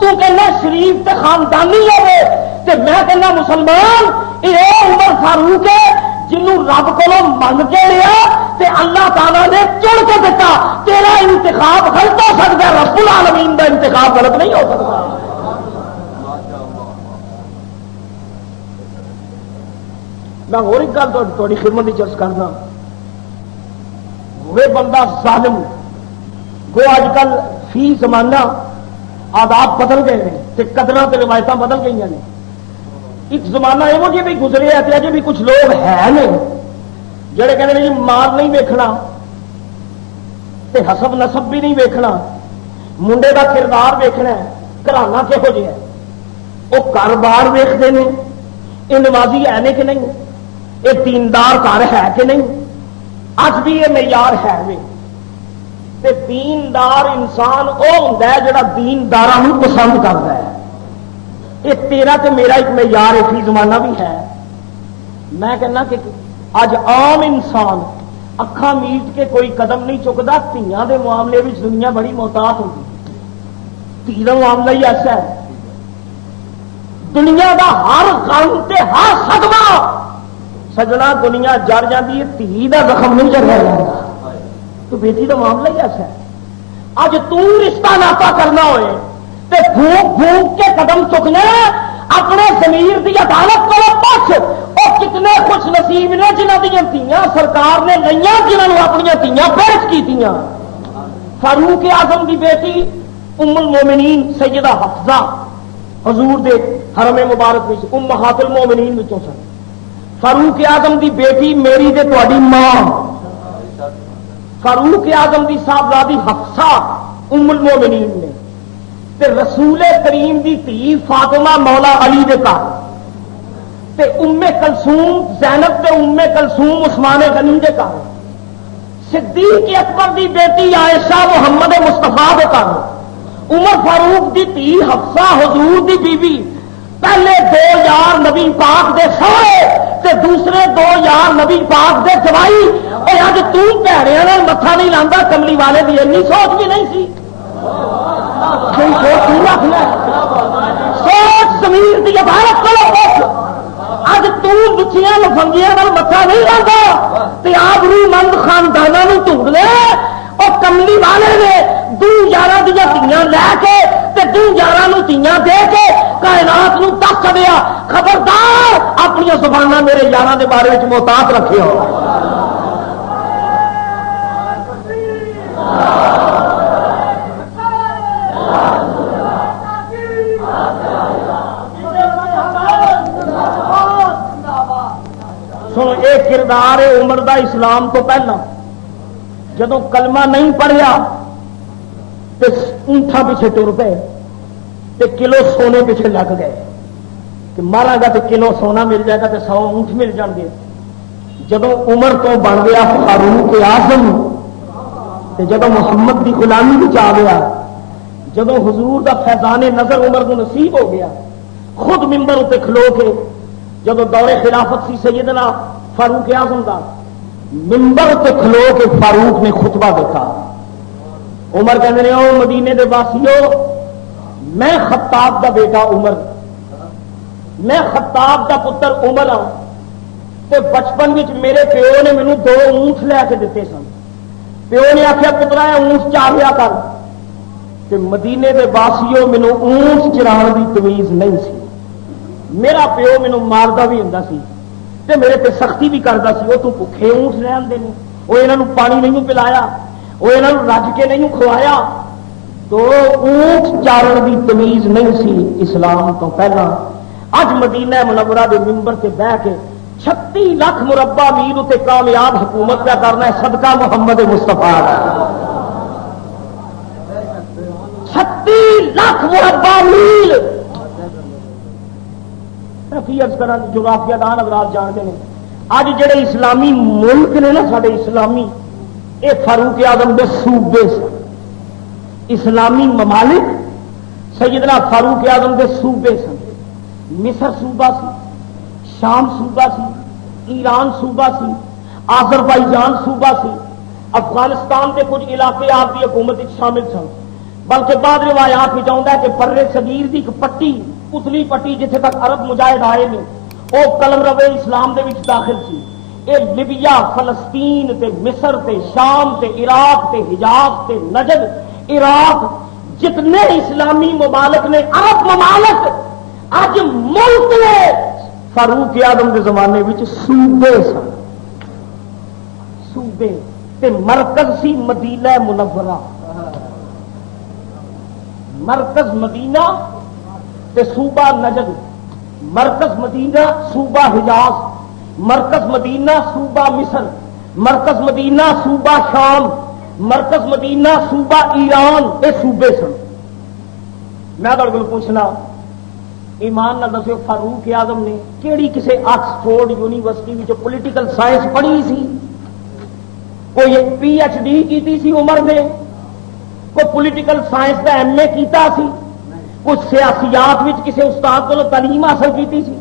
تو کہنا شریف تے خاندانی ہوے تے میں کہنا مسلمان یہ عمر فاروق ہے جنوں رب کو من کے لیا تے اللہ تعالی نے چن کے دیتا۔ تیرا انتخاب غلط ہو سکتا ہے، رب العالمین کا انتخاب غلط نہیں ہو سکتا۔ میں اور ایک گل تھوڑی خدمت کی چرچ کرنا، وہ بندہ ظالم گو اج کل فی زمانہ آداب بدل گئے ہیں تے قدراں تے روایتاں بدل گئی ہیں۔ ایک زمانہ یہ جی بھی گزرے ہے، اجے بھی کچھ لوگ ہے نہیں جڑے کہتے ہیں جی مال نہیں ویکھنا تے حسب نسب بھی نہیں ویکھنا، منڈے کا کردار ویکھنا ہے، گھرانہ کہہو جہا ہے، وہ کاروبار ویکھتے ہیں، یہ نمازی ہے نے کہ نہیں، یہ دیندار گھر ہے کہ نہیں، اج بھی یہ معیار ہے وے تے دیندار انسان وہ ہوتا ہے جڑا دینداراں نوں پسند کرتا ہے۔ یہ تیرا تے میرا ایک معیار فی زمانہ بھی ہے۔ میں کہنا کہ اج عام انسان اکھاں میٹ کے کوئی قدم نہیں چکتا، دھیاں دے معاملے میں دنیا بڑی محتاط ہوگی، دھی دا معاملہ ہی ایسا ہے، دنیا دا ہر غم تے ہر صدمہ سجنا دنیا جر جاتی ہے، دھی دا زخم نہیں جریا جاتا، تو بیٹی دا معاملہ ہی ایسا ہے۔ اج تو رشتہ ناتا کرنا ہوئے تے بھوک بھوک کے قدم چکنا، اپنے ضمیر دی عدالت کو پوچھ، وہ کتنے خوش نصیب نے جنہاں دیاں دھیاں سرکار نے لئیاں، جنہاں نوں اپنیاں دھیاں پیش کیتیاں۔ فاروق اعظم دی بیٹی ام المومنین سیدہ حفصہ حضور دے حرم مبارک وچ امہات المومنین وچوں سن۔ فاروق اعظم دی بیٹی میری تے تہاڈی ماں فاروق اعظم دی صاحبزادی حفصہ ام المومنین نے تے رسول کریم دی دھی فاطمہ مولا علی دے گھر تے ام کلثوم زینب تے ام کلثوم عثمان غنی دے گھر، صدیق اکبر دی بیٹی عائشہ محمد مصطفیٰ دے گھر، عمر فاروق دی دھی حفصہ حضور دی بیوی، پہلے 2 یار نبی پاک دے سوئے تے دوسرے 2 یار نبی پاک دے جوائی، اور اج تو بھڑیاں نال متھا نہیں لاندا، کملی والے دی انی سوچ بھی نہیں سی۔ سوچ ضمیر کی عبارت کرو. اج تچیاں لفنگیاں متھا نہیں لاتا آبرو مند خاندانوں ڈھونڈ لے. اور کملی والے نے دو یارہ دیا تیاں لے کے دو یارہ تیاں دے کے کائنات نو دس دیا. خبردار اپنی زبانہ میرے یارہ کے بارے میں محتاط رکھے ہو. سنو ایک کردار ہے عمر دا اسلام تو پہلا جدو کلمہ نہیں پڑھیا تو اونٹا پیچھے ٹر پے تے کلو سونے پیچھے لگ گئے کہ مارا گا تو کلو سونا مل جائے گا تو 100 اونٹ مل جان گے. جدو عمر تو بن گیا فاروق اعظم تے جدو محمد دی غلامی بھی آ گیا, جدو حضور دا فیضان نظر عمر کو نصیب ہو گیا, خود ممبر اتنے کھلو کے جدو دور خلافت سی سیدنا فاروق اعظم دا ممبر تے کھلو کے فاروق نے خطبہ دیکھا. عمر کہتے ہیں او مدینے دے واسیو, میں خطاب دا بیٹا عمر, میں خطاب دا پتر عمر ہاں. تے بچپن وچ میرے پیو نے مینوں 2 اونٹ لے کے دیتے سن. پیو نے آخیا پترا اونٹ چاریا کر. تے مدینے دے واسیو مینوں اونٹ چران دی تمیز نہیں سی. میرا پیو مینوں ماردا بھی ہوندا سی تے میرے تے سختی بھی کردا سی. وہ تو بھکھے اونٹ رہن دے نہیں, وہ انہاں نوں پانی نہیں پلایا, وہ انہاں نوں رج کے نہیں کھوایا. تو اونٹ چارن دی تمیز نہیں سی اسلام تو پہلا. اج مدینہ منورہ دے ممبر تے بیٹھ کے 36 لاکھ مربع میل تے کامیاب حکومت کیا کرنا ہے صدقہ محمد مصطفیٰ. 36 لاکھ مربع میل جغرافیہ دان حضرات جانتے ہیں. اج جڑے اسلامی ملک نے نا سارے اسلامی, یہ فاروق اعظم کے صوبے سن. اسلامی ممالک سیدنا فاروق اعظم کے صوبے سن. مصر صوبہ سی, شام صوبہ سی, ایران صوبہ سی, آذربائیجان صوبہ سی, افغانستان کے کچھ علاقے آپ کی حکومت شامل سن. بلکہ بعد روایات میں چاہتا ہے کہ برے صغیر کی ایک پٹی, اتلی پٹی جتنے تک عرب مجاہد آئے نے وہ قلم رو اسلام دے وچ داخل سی. یہ لیبیا, فلسطین تے مصر تے شام تے عراق تے حجاز تے نجد, عراق جتنے اسلامی ممالک نے عرب ممالک اج ملک نے فاروق اعظم کے زمانے وچ صوبے سن. صوبے تے مرکز سی مدینہ منورہ. مرکز مدینہ تے صوبہ نجد, مرکز مدینہ صوبہ حجاز, مرکز مدینہ صوبہ مصر, مرکز مدینہ صوبہ شام, مرکز مدینہ صوبہ ایران. یہ صوبے سن. میں تھوڑے کو پوچھنا ایمان نہ دسو فاروق اعظم نے کیڑی کسی آکسفورڈ یونیورسٹی میں پولیٹیکل سائنس پڑھی سی؟ کوئی PhD کی سی عمر نے؟ کوئی پولیٹیکل سائنس کا MA کیتا سی؟ کچھ سیاسیات میں کسی استاد کو تعلیم حاصل کی سی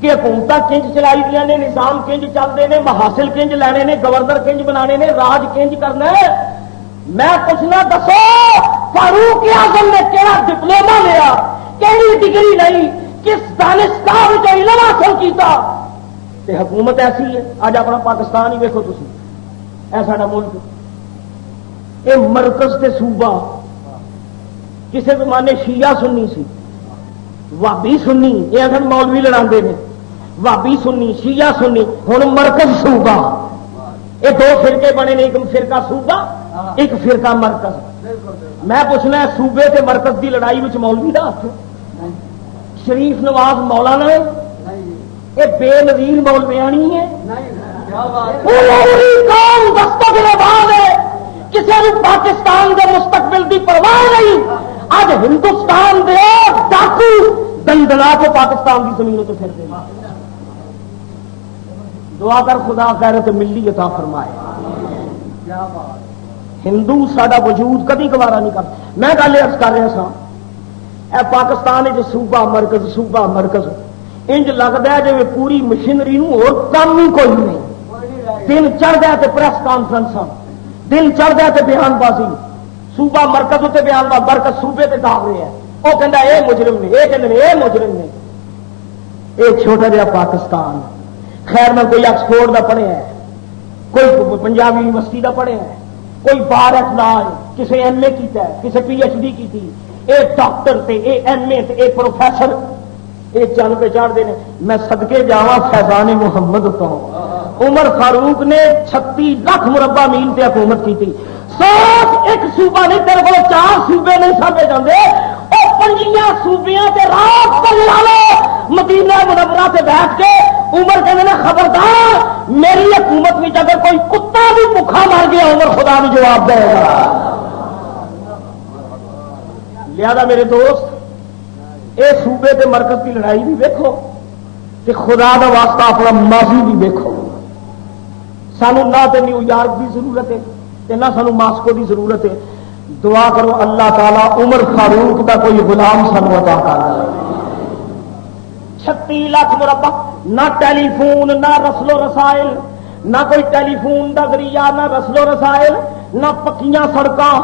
کہ حکومت کنج چلائی دیا نے, نظام کنج چلتے ہیں, محاصل کنج لینے نے, گورنر کنج بنانے نے, راج کنج کرنا ہے. میں پوچھنا دسو فاروق اعظم نے کہڑا ڈپلوما لیا, کہڑی ڈگری لئی, کس دانشگاہ میں علم حاصل کیتا؟ تے حکومت ایسی ہے. اج اپنا پاکستان ہی ویکھو تسی, اے ساڈا ملک, اے مرکز تے صوبہ. کسی زمانے شیعہ سنی سی, وابی سنی, یہ اصل مولوی لڑاندے نے, وابی سنی, شیعہ سنی. ہن مرکز صوبہ, یہ 2 فرقے بنے نے, ایک فرقہ صوبہ, ایک فرقہ مرکز. میں پوچھنا صوبے تے مرکز دی لڑائی وچ مولوی دا ہاتھ؟ شریف نواز مولانا ہے, یہ بے نظیر مولویانی ہے. پوری قوم دستگیرباز ہے, کسی نے پاکستان کے مستقبل دی پرواہ نہیں. اج ہندوستان دے ڈاکو دندنا کو پاکستان کی زمینوں سے پھر دیں. دعا کر خدا خیرت ملی عطا فرمائے. ہندو ساڈا وجود کدی گوارا نہیں کرتا. میں گل عرض کر رہا سا, اے پاکستان صوبہ مرکز صوبہ مرکز انج لگتا ہے جی پوری مشینری اور کام ہی کوئی نہیں. دن چڑھتا ہے تو پریس کانفرنس, دن چڑھتا ہے تو بیان بازی. صوبہ مرکز اتنے بیان دا مرکز صوبے تے داغ رہے ہیں وہ کہندا اے مجرم نے یہ کہندے اے مجرم نے ایک چھوٹا جہا پاکستان خیر میں کوئی آکسفورڈ دا پڑھے ہے کوئی پنجاب یونیورسٹی دا پڑھے ہے کوئی بار اخلاق کسی ایم اے کیتا ہے کسی پی ایچ ڈی کی اے ڈاکٹر تے اے ایم اے تے اے پروفیسر اے چل پہ چڑھتے ہیں میں صدقے جاواں فیضان محمد تو عمر فاروق نے 36 لاکھ مربع میل تے حکومت کی تھی سوچ ایک صوبہ نہیں تیرے کو 4 صوبے نہیں سمجھے جاندے او 5 صوبیاں تے رات کو لا لو مدینہ منورہ سے بیٹھ کے عمر کہنے نے خبردار میری حکومت میں اگر کوئی کتا بھی بھوکا مر گیا عمر خدا بھی جواب دے گا لہذا میرے دوست اے صوبے تے مرکز کی لڑائی بھی دیکھو کہ خدا دا واسطہ اپنا ماضی بھی دیکھو سانو نہ تے نیو یارک کی ضرورت ہے تے نہ سانو ماسکو کی ضرورت ہے دعا کرو اللہ تعالیٰ عمر فاروق دا کوئی غلام سانو عطا کر دے 36 لاکھ مربع نہ ٹیلی فون نہ رسل و رسائل نہ کوئی ٹیلی فون دا ذریعہ نہ رسل و رسائل نہ پکیاں سڑکاں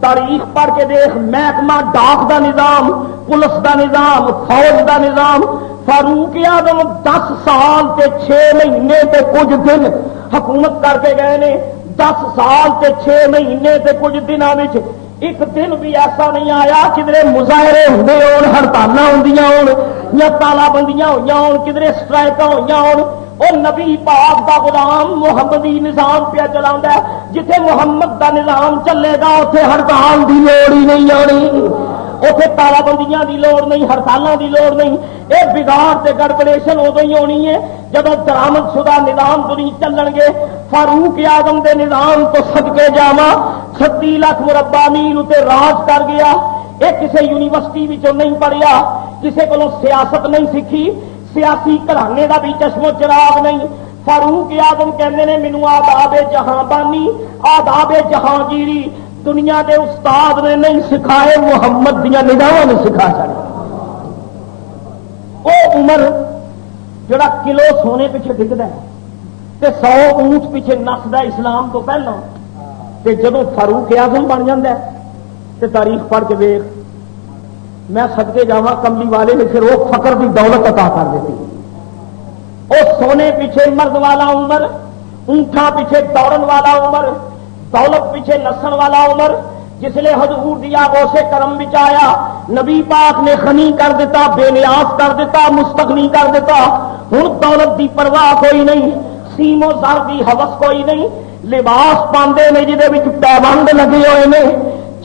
تاریخ پڑھ کے دیکھ محکمہ ڈاک دا نظام پولیس دا نظام فوج دا نظام فاروق اعظم 10 سال تے 6 مہینے تے کچھ دن حکومت کر کے گئے نے 10 سال تے 6 مہینے تے کچھ دنوں میں ایک دن بھی ایسا نہیں آیا کدھر مظاہرے ہوندے ہون ہڑتالاں ہوندیاں ہون یا تالا بندیاں ہوئیاں ہون کدھر سٹرائکاں ہوئیاں ہون وہ نبی پاک دا غلام محمدی نظام پہ چلاوندا ہے جتھے محمد دا نظام چلے گا اوتھے ہڑتال دی لوڑ ہی نہیں آنی اوتھے تالا بندیاں دی لوڑ نہیں ہڑتالاں دی لوڑ نہیں اے بگاڑ تے گڑبڑیشن ادو ہی ہونی ہے جب درامد شدہ نظام دنیا چلن گے فاروق اعظم دے نظام تو صدقے جاواں 36 لاکھ مربع میل تے راج کر گیا یہ کسی یونیورسٹی وچوں نہیں پڑھیا کسی کو سیاست نہیں سیکھی سیاسی گھرانے کا بھی چشم و چراغ نہیں فاروق اعظم کہندے نے مینوں آداب جہاں بانی آداب جہانگیری دنیا دے استاد نے نہیں سکھائے محمد دیا نگاہوں نے سکھا چڑھے وہ عمر جڑا کلو سونے پیچھے ڈگتا ہے تے 100 اونٹ پیچھے نسدا اسلام تو پہلا تے جدوں فاروق اعظم بن جاتا ہے تے تاریخ پڑھ کے ویکھ میں صدقے جاواں کملی والے نے پھر وہ فقر کی دولت عطا کر دیتی وہ سونے پیچھے مرد والا عمر اونٹاں پیچھے دوڑن والا عمر دولت پیچھے نسن والا عمر جس نے حضور دیا غوث کرم بچ آیا نبی پاک نے غنی کر دیتا بے نیاز کر دیتا مستغنی کر دیتا ہن دولت دی پرواہ کوئی نہیں سیم و زر دی ہوس کوئی نہیں لباس پاندے نے جہدے وچ پیبند لگے ہوئے نے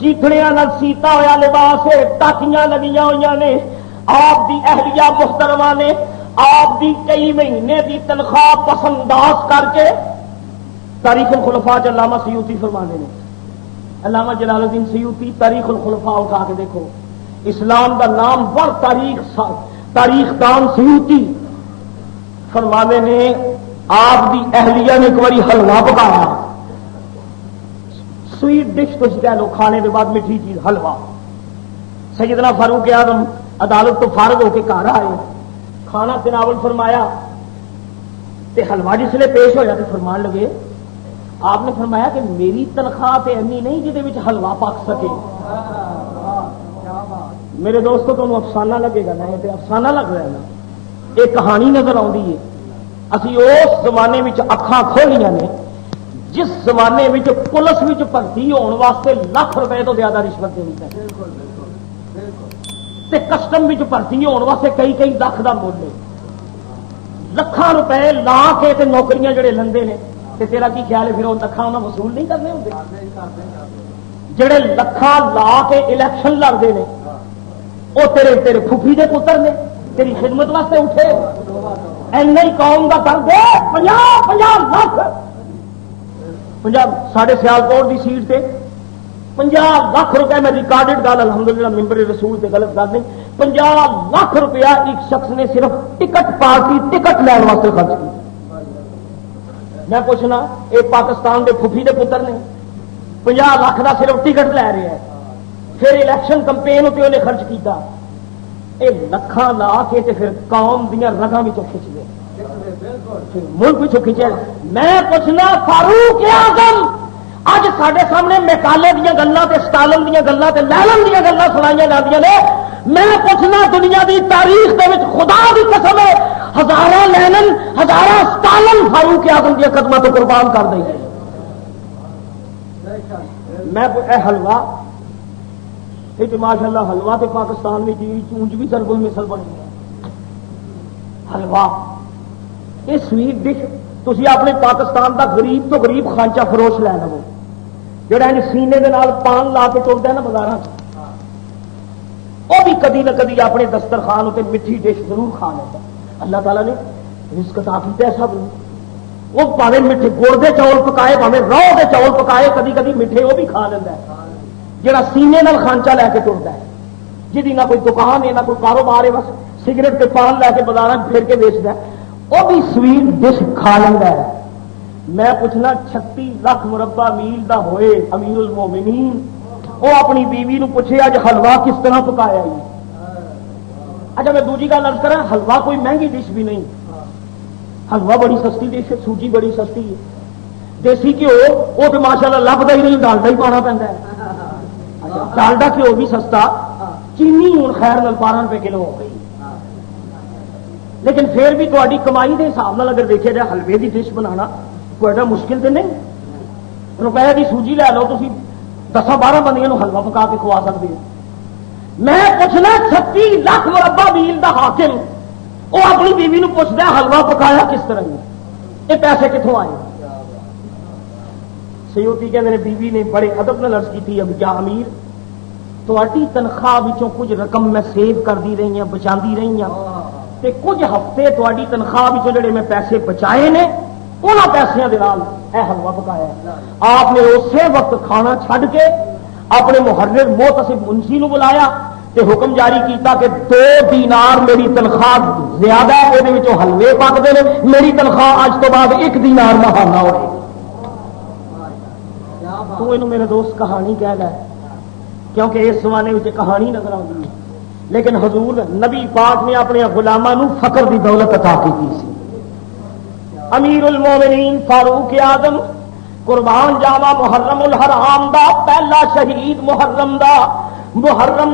چیتڑیاں نال سیتا ہوا لباس ہے ٹاکیاں لگیاں ہوئی نے آپ دی اہلیہ محترمہ نے آپ دی کئی مہینے دی تنخواہ پسنداز کر کے تاریخ الخلفاء علامہ سیوطی فرمانے نے علامہ جلال الدین سیوطی تاریخ الخلفاء اٹھا کے دیکھو اسلام کا نام بڑ تاریخ دان سیوطی فرمانے نے آپ دی اہلیہ نے ایک باری حلوہ پکایا سویٹ ڈش تو کہہ لو کھانے کے بعد میٹھی چیز حلوہ سیدنا فاروق اعظم عدالت تو فارغ ہو کے گھر آئے کھانا تناول فرمایا تے حلوہ جس نے پیش ہویا تو فرمان لگے آپ نے فرمایا کہ میری تنخواہ تے ایمی نہیں جہد حلوہ پک سکے میرے دوستوں تمہیں افسانہ لگے گا نا یہ افسانہ لگ رہا ہے نا یہ کہانی نظر آتی ہے اسی اس زمانے میں اکھاں کھولیاں نے جس زمانے میں پولیس میں بھرتی ہونے واسطے لاکھ روپے تو زیادہ رشوت دینی پہ کسٹم میں بھرتی ہونے واسطے کئی کئی لاکھ کا مول ہے لکھاں روپے لا کے تے نوکریاں جڑے لندے نے تے تیرا کی خیال ہے پھر وہ لکھاں انہاں وصول نہیں کرنے ہوندے جڑے لکھاں لا کے الیکشن لڑتے ہیں وہ تیرے تیرے پھوپھی دے پتر نے تیری خدمت واسطے اٹھے این قوم کا درد ہے 50 لاکھ ساڑھے سیالکوٹ کی سیٹ سے 50 لاکھ روپے میں ریکارڈڈ گل الحمدللہ ممبر رسول سے غلط گل نہیں 50 لاکھ روپیہ ایک شخص نے صرف ٹکٹ پارٹی ٹکٹ لین واسطے خرچ کی میں پوچھنا یہ پاکستان کے پھوپھی کے پتر نے 50 لاکھ کا صرف ٹکٹ لے رہے ہیں پھر الیکشن کمپین اتنے انہیں خرچ کیتا یہ لکھاں لا کے پھر قوم دیا رگاں کھچ گئے ملک پچھو کھچے میں پوچھنا فاروق اعظم اج سارے سامنے میکالے دیا گلاں تے سٹالن دیا گلاں تے لینن دیا گلاں سنائیاں جاندیاں نے. میں پوچھنا دنیا دی تاریخ دے وچ خدا دی قسم ہے ہزاراں لینن ہزاراں سٹالن فاروق اعظم دی قدماں تو قربان کر دیں گے. میں اے حلوہ یہ تو ماشاء اللہ حلوہ تے پاکستان میں چونج بھی ضرب المثل بنی ہے. حلوہ یہ سویٹ ڈش تسی اپنے پاکستان دا غریب تو غریب خانچہ فروش لے لو جڑا سینے دے نال پان لا کے چلتا ہے نا بازار وہ بھی کدی نہ کدی اپنے دسترخوان تے میٹھی ڈش ضرور کھا لیتا. اللہ تعالیٰ نے رزق عطا کیتا ہے سب وہ پاوے میٹھے گڑ دے چاول پکائے پاوے رو دے چاول پکائے کدی کدی میٹھے وہ بھی کھا لینا ہے. جڑا سینے نال خانچہ لے کے چلتا ہے جی نہ کوئی دکان ہے نہ کوئی کاروبار ہے بس سگریٹ کے پان لے کے بازار پھر کے بیچتا ہے وہ بھی سویٹ ڈش کھا لینا ہے. میں پوچھنا 36 لاکھ مربع میل دا ہوئے امیر المومنین وہ اپنی بیوی نو پوچھے اج حلوہ کس طرح پکایا ہے. اچھا میں دوسری گل عرض کرا حلوہ کوئی مہنگی ڈش بھی نہیں. حلوہ بڑی سستی ڈش ہے سوجی بڑی سستی ہے دیسی گھیو وہ تو ماشاء اللہ لبدا ہی نہیں ڈالڈا ہی پانا پہنتا ہے. ڈالڈا گھیو بھی سستا چینی ہوں خیر نال 12 روپے کلو ہو گئی لیکن پھر بھی تاری کمائی کے حساب سے اگر دیکھا جائے حلوے کی ڈش بنا تا مشکل تو نہیں. روپئے کی سوجی لے لو تھی 10-12 بندیاں حلوہ پکا کے کھوا سکتے ہو. میں پوچھنا 36 لاکھ مربع میل دا حاکم وہ اپنی بیوی نو پوچھتا ہے حلوہ پکایا کس طرح یہ پیسے کتوں آئے. سیوتی کہتے بیوی نے بڑے ادب نال عرض کی اب کیا امیر تھوڑی تنخواہ وچوں کچھ رقم میں سیو کرتی رہی ہوں بچا رہی ہوں تے کچھ ہفتے تھوڑی تنخواہ وچوں جڑے میں پیسے بچائے نے انہاں پیسوں دے نال اے حلوہ پکایا. آپ نے اسی وقت کھانا چھڈ کے اپنے محرر محتسب منشی نو بلایا تے حکم جاری کیتا کہ 2 دینار میری تنخواہ زیادہ ہے وہ حلوے پکتے ہیں میری تنخواہ اج تو بعد 1 دینار ماہانہ ہوئے. تو انہوں میرے دوست کہانی کہہ گئے کیونکہ اس زمانے میں کہانی نظر آتی ہے لیکن حضور نبی پاک نے اپنے غلاماں نو فقر دی دولت عطا کی سی. امیر المومنین فاروق اعظم قربان جاوا محرم الحرام دا پہلا شہید محرم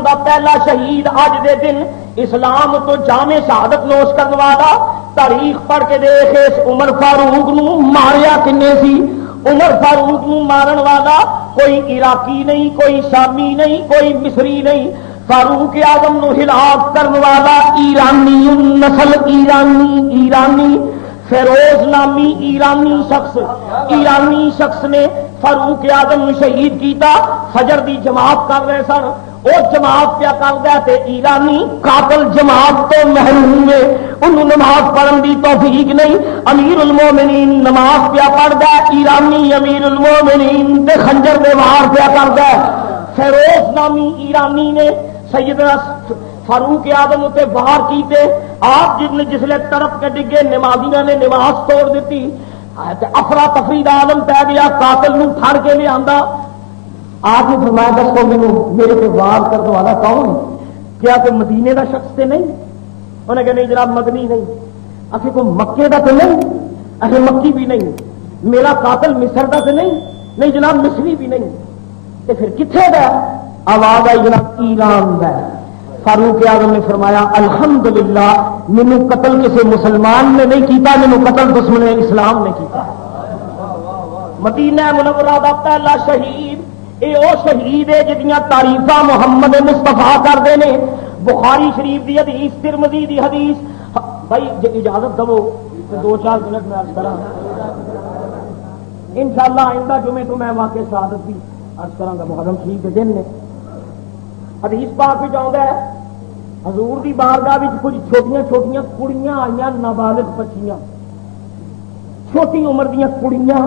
دا پہلا شہید اج دے دن اسلام تو جامع شہادت نوش کرنے والا. تاریخ پڑھ کے دیکھ اس عمر فاروق نو ماریا کنے سی. عمر فاروق نو مارن والا کوئی عراقی نہیں کوئی شامی نہیں کوئی مصری نہیں. فاروق اعظم نو ہلاک کرنے والا ایرانی نسل ایرانی فیروز نامی ایرانی شخص نے فاروق اعظم نو شہید کیتا. فجر دی جماعت کر رہے سن وہ جماعت پیا کردا تے ایرانی قاتل جماعت تو محروم ہے انہوں نماز پڑھن دی توفیق نہیں. امیر المومنین نماز پیا پڑھدا ایرانی امیر المومنین تے خنجر دے وار پیا کردا. فیروز نامی ایرانی نے سیدنا فاروق اعظم تے وار کیتے. آپ جسلے طرف کے ڈگے نمازیاں نے نماز توڑ دیتی افرا تفری دا عالم پی گیا. قاتل نو پھڑ کے لے آندا آپ نے فرمایا دسو مینوں میرے پہ وار کرنے والا کون کیا کوئی مدینے دا شخص تے نہیں. انہیں کہا نہیں جناب مدنی نہیں اسی کوئی مکے دا تو نہیں اسی مکی بھی نہیں میرا قاتل مصر دا تو نہیں جناب مصری بھی نہیں تے پھر کتنے دا آواز آئی جناب ایران دا. فاروق اعظم نے فرمایا الحمدللہ مینوں قتل کسی مسلمان نے نہیں کیتا مینوں قتل دشمن اسلام نے کیتا. مدینہ منورہ دا پہلا شہید اے او شہید ہے جدیاں تعریفاں محمد مصطفیٰ کرتے ہیں. بخاری شریف دی حدیث ترمذی دی حدیث بھائی اجازت دو 2-4 منٹ میں عرض کراں انشاءاللہ آئندہ جمعے تو میں واقع شہادت بھی عرض کراں گا. محرم شریف کے دن نے حدیث پاک بھی آتا ہے حضور دی بارگاہ وچ کچھ چھوٹیاں کڑیاں آئیاں نابالغ بچیاں چھوٹی عمر دیاں کڑیاں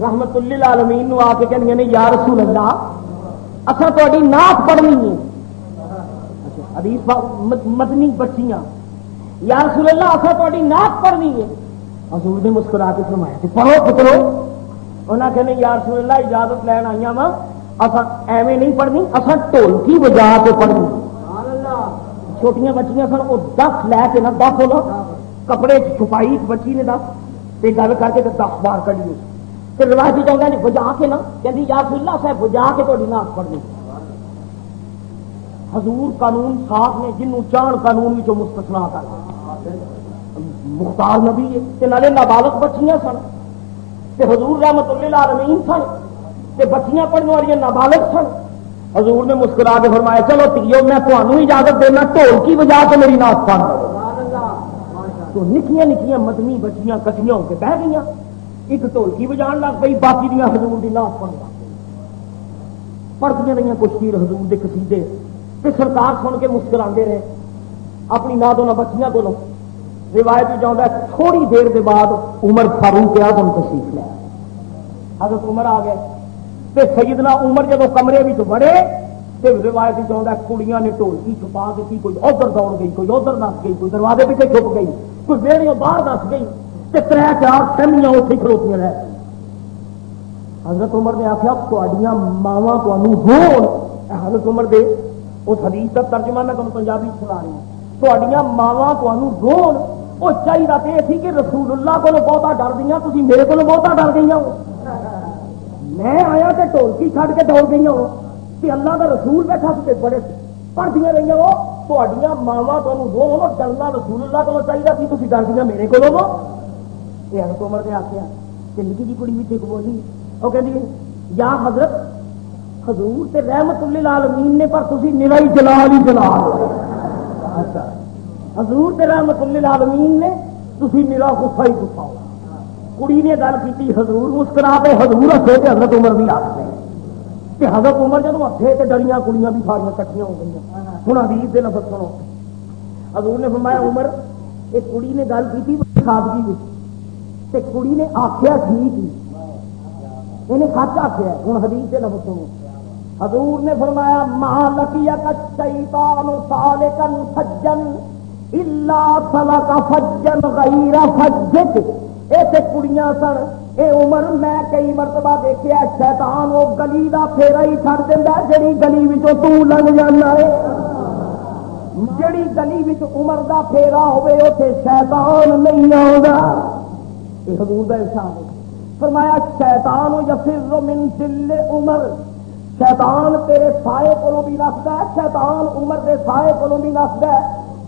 رحمت للعالمین نو آ کے کہندیاں نے یا رسول اللہ اساں تہاڈی نعت پڑھنی ہے. حدیث مدنی بچیاں یا رسول اللہ اساں تہاڈی نعت پڑھنی ہے. حضور نے مسکرا کے فرمایا تے پڑھو پترو. انہاں کہنے یا رسول اللہ اجازت لین آئیاں وا اساں ایویں نہیں پڑھنی اساں ڈھولکی بجا کے پڑھنی. چھوٹیاں بچیاں سن وہ 10 لے کے نہ 10 ہونا کپڑے چھپائی بچی نے 10 تے گل کر کے 10 بار کڑی کہ روایتی چاہتا نہیں بجا کے نا کہ یا رسول اللہ صاحب بجا کے تھوڑی نعت پڑھنی حضور قانون صاف نے جنوں چان قانون بھی مستثنا کر مختار نبی ہے کہ نالے نابالغ بچیاں سن تے حضور رحمت للعالمین سن تے بچیاں پڑھنے والی نابالغ سن. حضور نے مسکرا کے فرمایا چلو تیو میں تمہیں اجازت دینا ڈھول کی بجا کے میری نعت پڑھ تو نکیاں نکیاں مدنی بچیاں کٹیاں ہو کے بہ گئی ایک ڈھولکی بجان لگ پئی باقی دیا حضور کی نعت پڑھ لگ پئی پڑھتی رہی کچھ چیر حضور کے قصیدے تے سرکار سن کے مسکراندے رہے اپنی نہ بچیاں کو روایت جاؤں تھوڑی دیر کے بعد عمر فاروق اعظم تشریف لے حضرت عمر آ گئے تے سیدنا عمر جب کمرے میں بڑے تے روایت جاؤں کڑیاں نے ڈھولکی چھپا دیتی کوئی ادھر دوڑ گئی کوئی ادھر نس گئی کوئی دروازے پیچھے چھپ گئی کوئی ویڑیوں باہر نس گئی تے 3-4 فیملیاں اتنے کھلوتیاں رہ حضرت عمر نے آخیا تھوڑیاں ماواں تمہیں حضرت عمر دے اس حدیث کا ترجمہ میں تمہیں پنجابی سنا رہی ہوں تھوڑیاں ماواں تمہیں رون وہ چاہیے تو یہ تھی کہ رسول اللہ کو بہتا ڈر گئی تھی میرے کو بہتا ڈر گئی ہو میں آیا تو ڈھولکی چھڈ کے دوڑ گئی ہوں کہ اللہ کا رسول بیٹھا سی بڑے پڑھتی رہی ہو تھوڑیاں ماواں تمہیں رون ڈرنا رسول اللہ کو چاہیے تھی تھی ڈردیاں میرے کو یہ حضرت عمر نے آخیا کہ نکی جی کڑی بھی بولی وہ کہتی یا حضرت حضور تے رحمت للعالمین نے پر تسی نرائی جلال ہی جلال حضور تے رحمت للعالمین نے تسی نرا غصہ ہی غصہ ہو کڑی نے گل کی حضور مسکرا کے حضور ہسے تے حضرت عمر بھی ہسے کہ حضرت عمر جدوں ہسے تے ڈریاں کڑیاں بھی ساریاں کٹھیاں ہو گئی ہن حدیث دے لفظ سنو حضور نے فرمایا عمر ایک کڑی نے گل کی سادگی وچ تے کڑی نے آخیا ٹھیک ہی انہیں سچ آخیا ہوں حدیث سے لفظ سنو حضور نے فرمایا ما لقیک الشیطان سالکا فجا الا سلک فجا غیر فجک ایسے کڑیاں سن اے عمر میں کئی مرتبہ دیکھا شیطان وہ گلی دا پھیرا ہی چھڑ دینا جڑی گلی وچوں تو لنگ جانا ہے جڑی گلی وچ عمر دا پھیرا ہوے اوتھے شیطان نہیں آوندا یہ حضور دا ارشاد ہے فرمایا شیطان یفر من ظل عمر شیطان تیرے سائے کو بھی نسدا ہے شیطان عمر دے سائے کو بھی نسدا ہے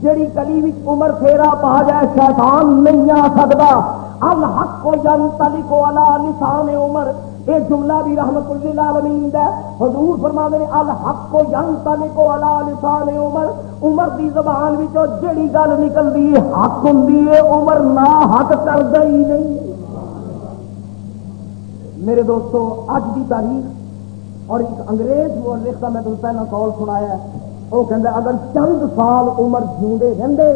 جڑی گلی وچ عمر پھیرا پا جائے شیطان نہیں آ سکدا الحق ینطلق علی لسان عمر یہ جملہ بھی رحمت للعالمین دا حضور فرماتے ہیں الحق ینطلق علی لسان عمر عمر دی زبان وچوں جڑی گل نکلدی حق ہوندی ہے عمر نہ حق کردا ہی نہیں. میرے دوستو اج دی تاریخ اور ایک انگریز مورخ کا میں تمہیں پہلا قول سنایا ہے وہ کہندا اگر چند سال عمر جیندے رہندے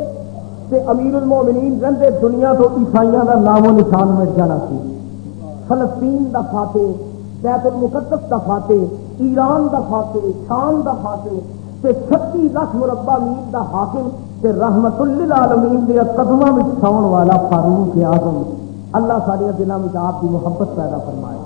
تے امیر المومنین رہندے دنیا تو عیسائیاں دا نام و نشان مٹ جانا سی. فلسطین دا فاتح بیت المقدس دا فاتح ایران دا فاتح شام دا فاتح تے 36 لاکھ مربع میل دا حاکم تے رحمت للعالمین دے قدماں وچ ساون والا فاروق اعظم اللہ سارے دلاں وچ آپ کی محبت پیدا فرمائے.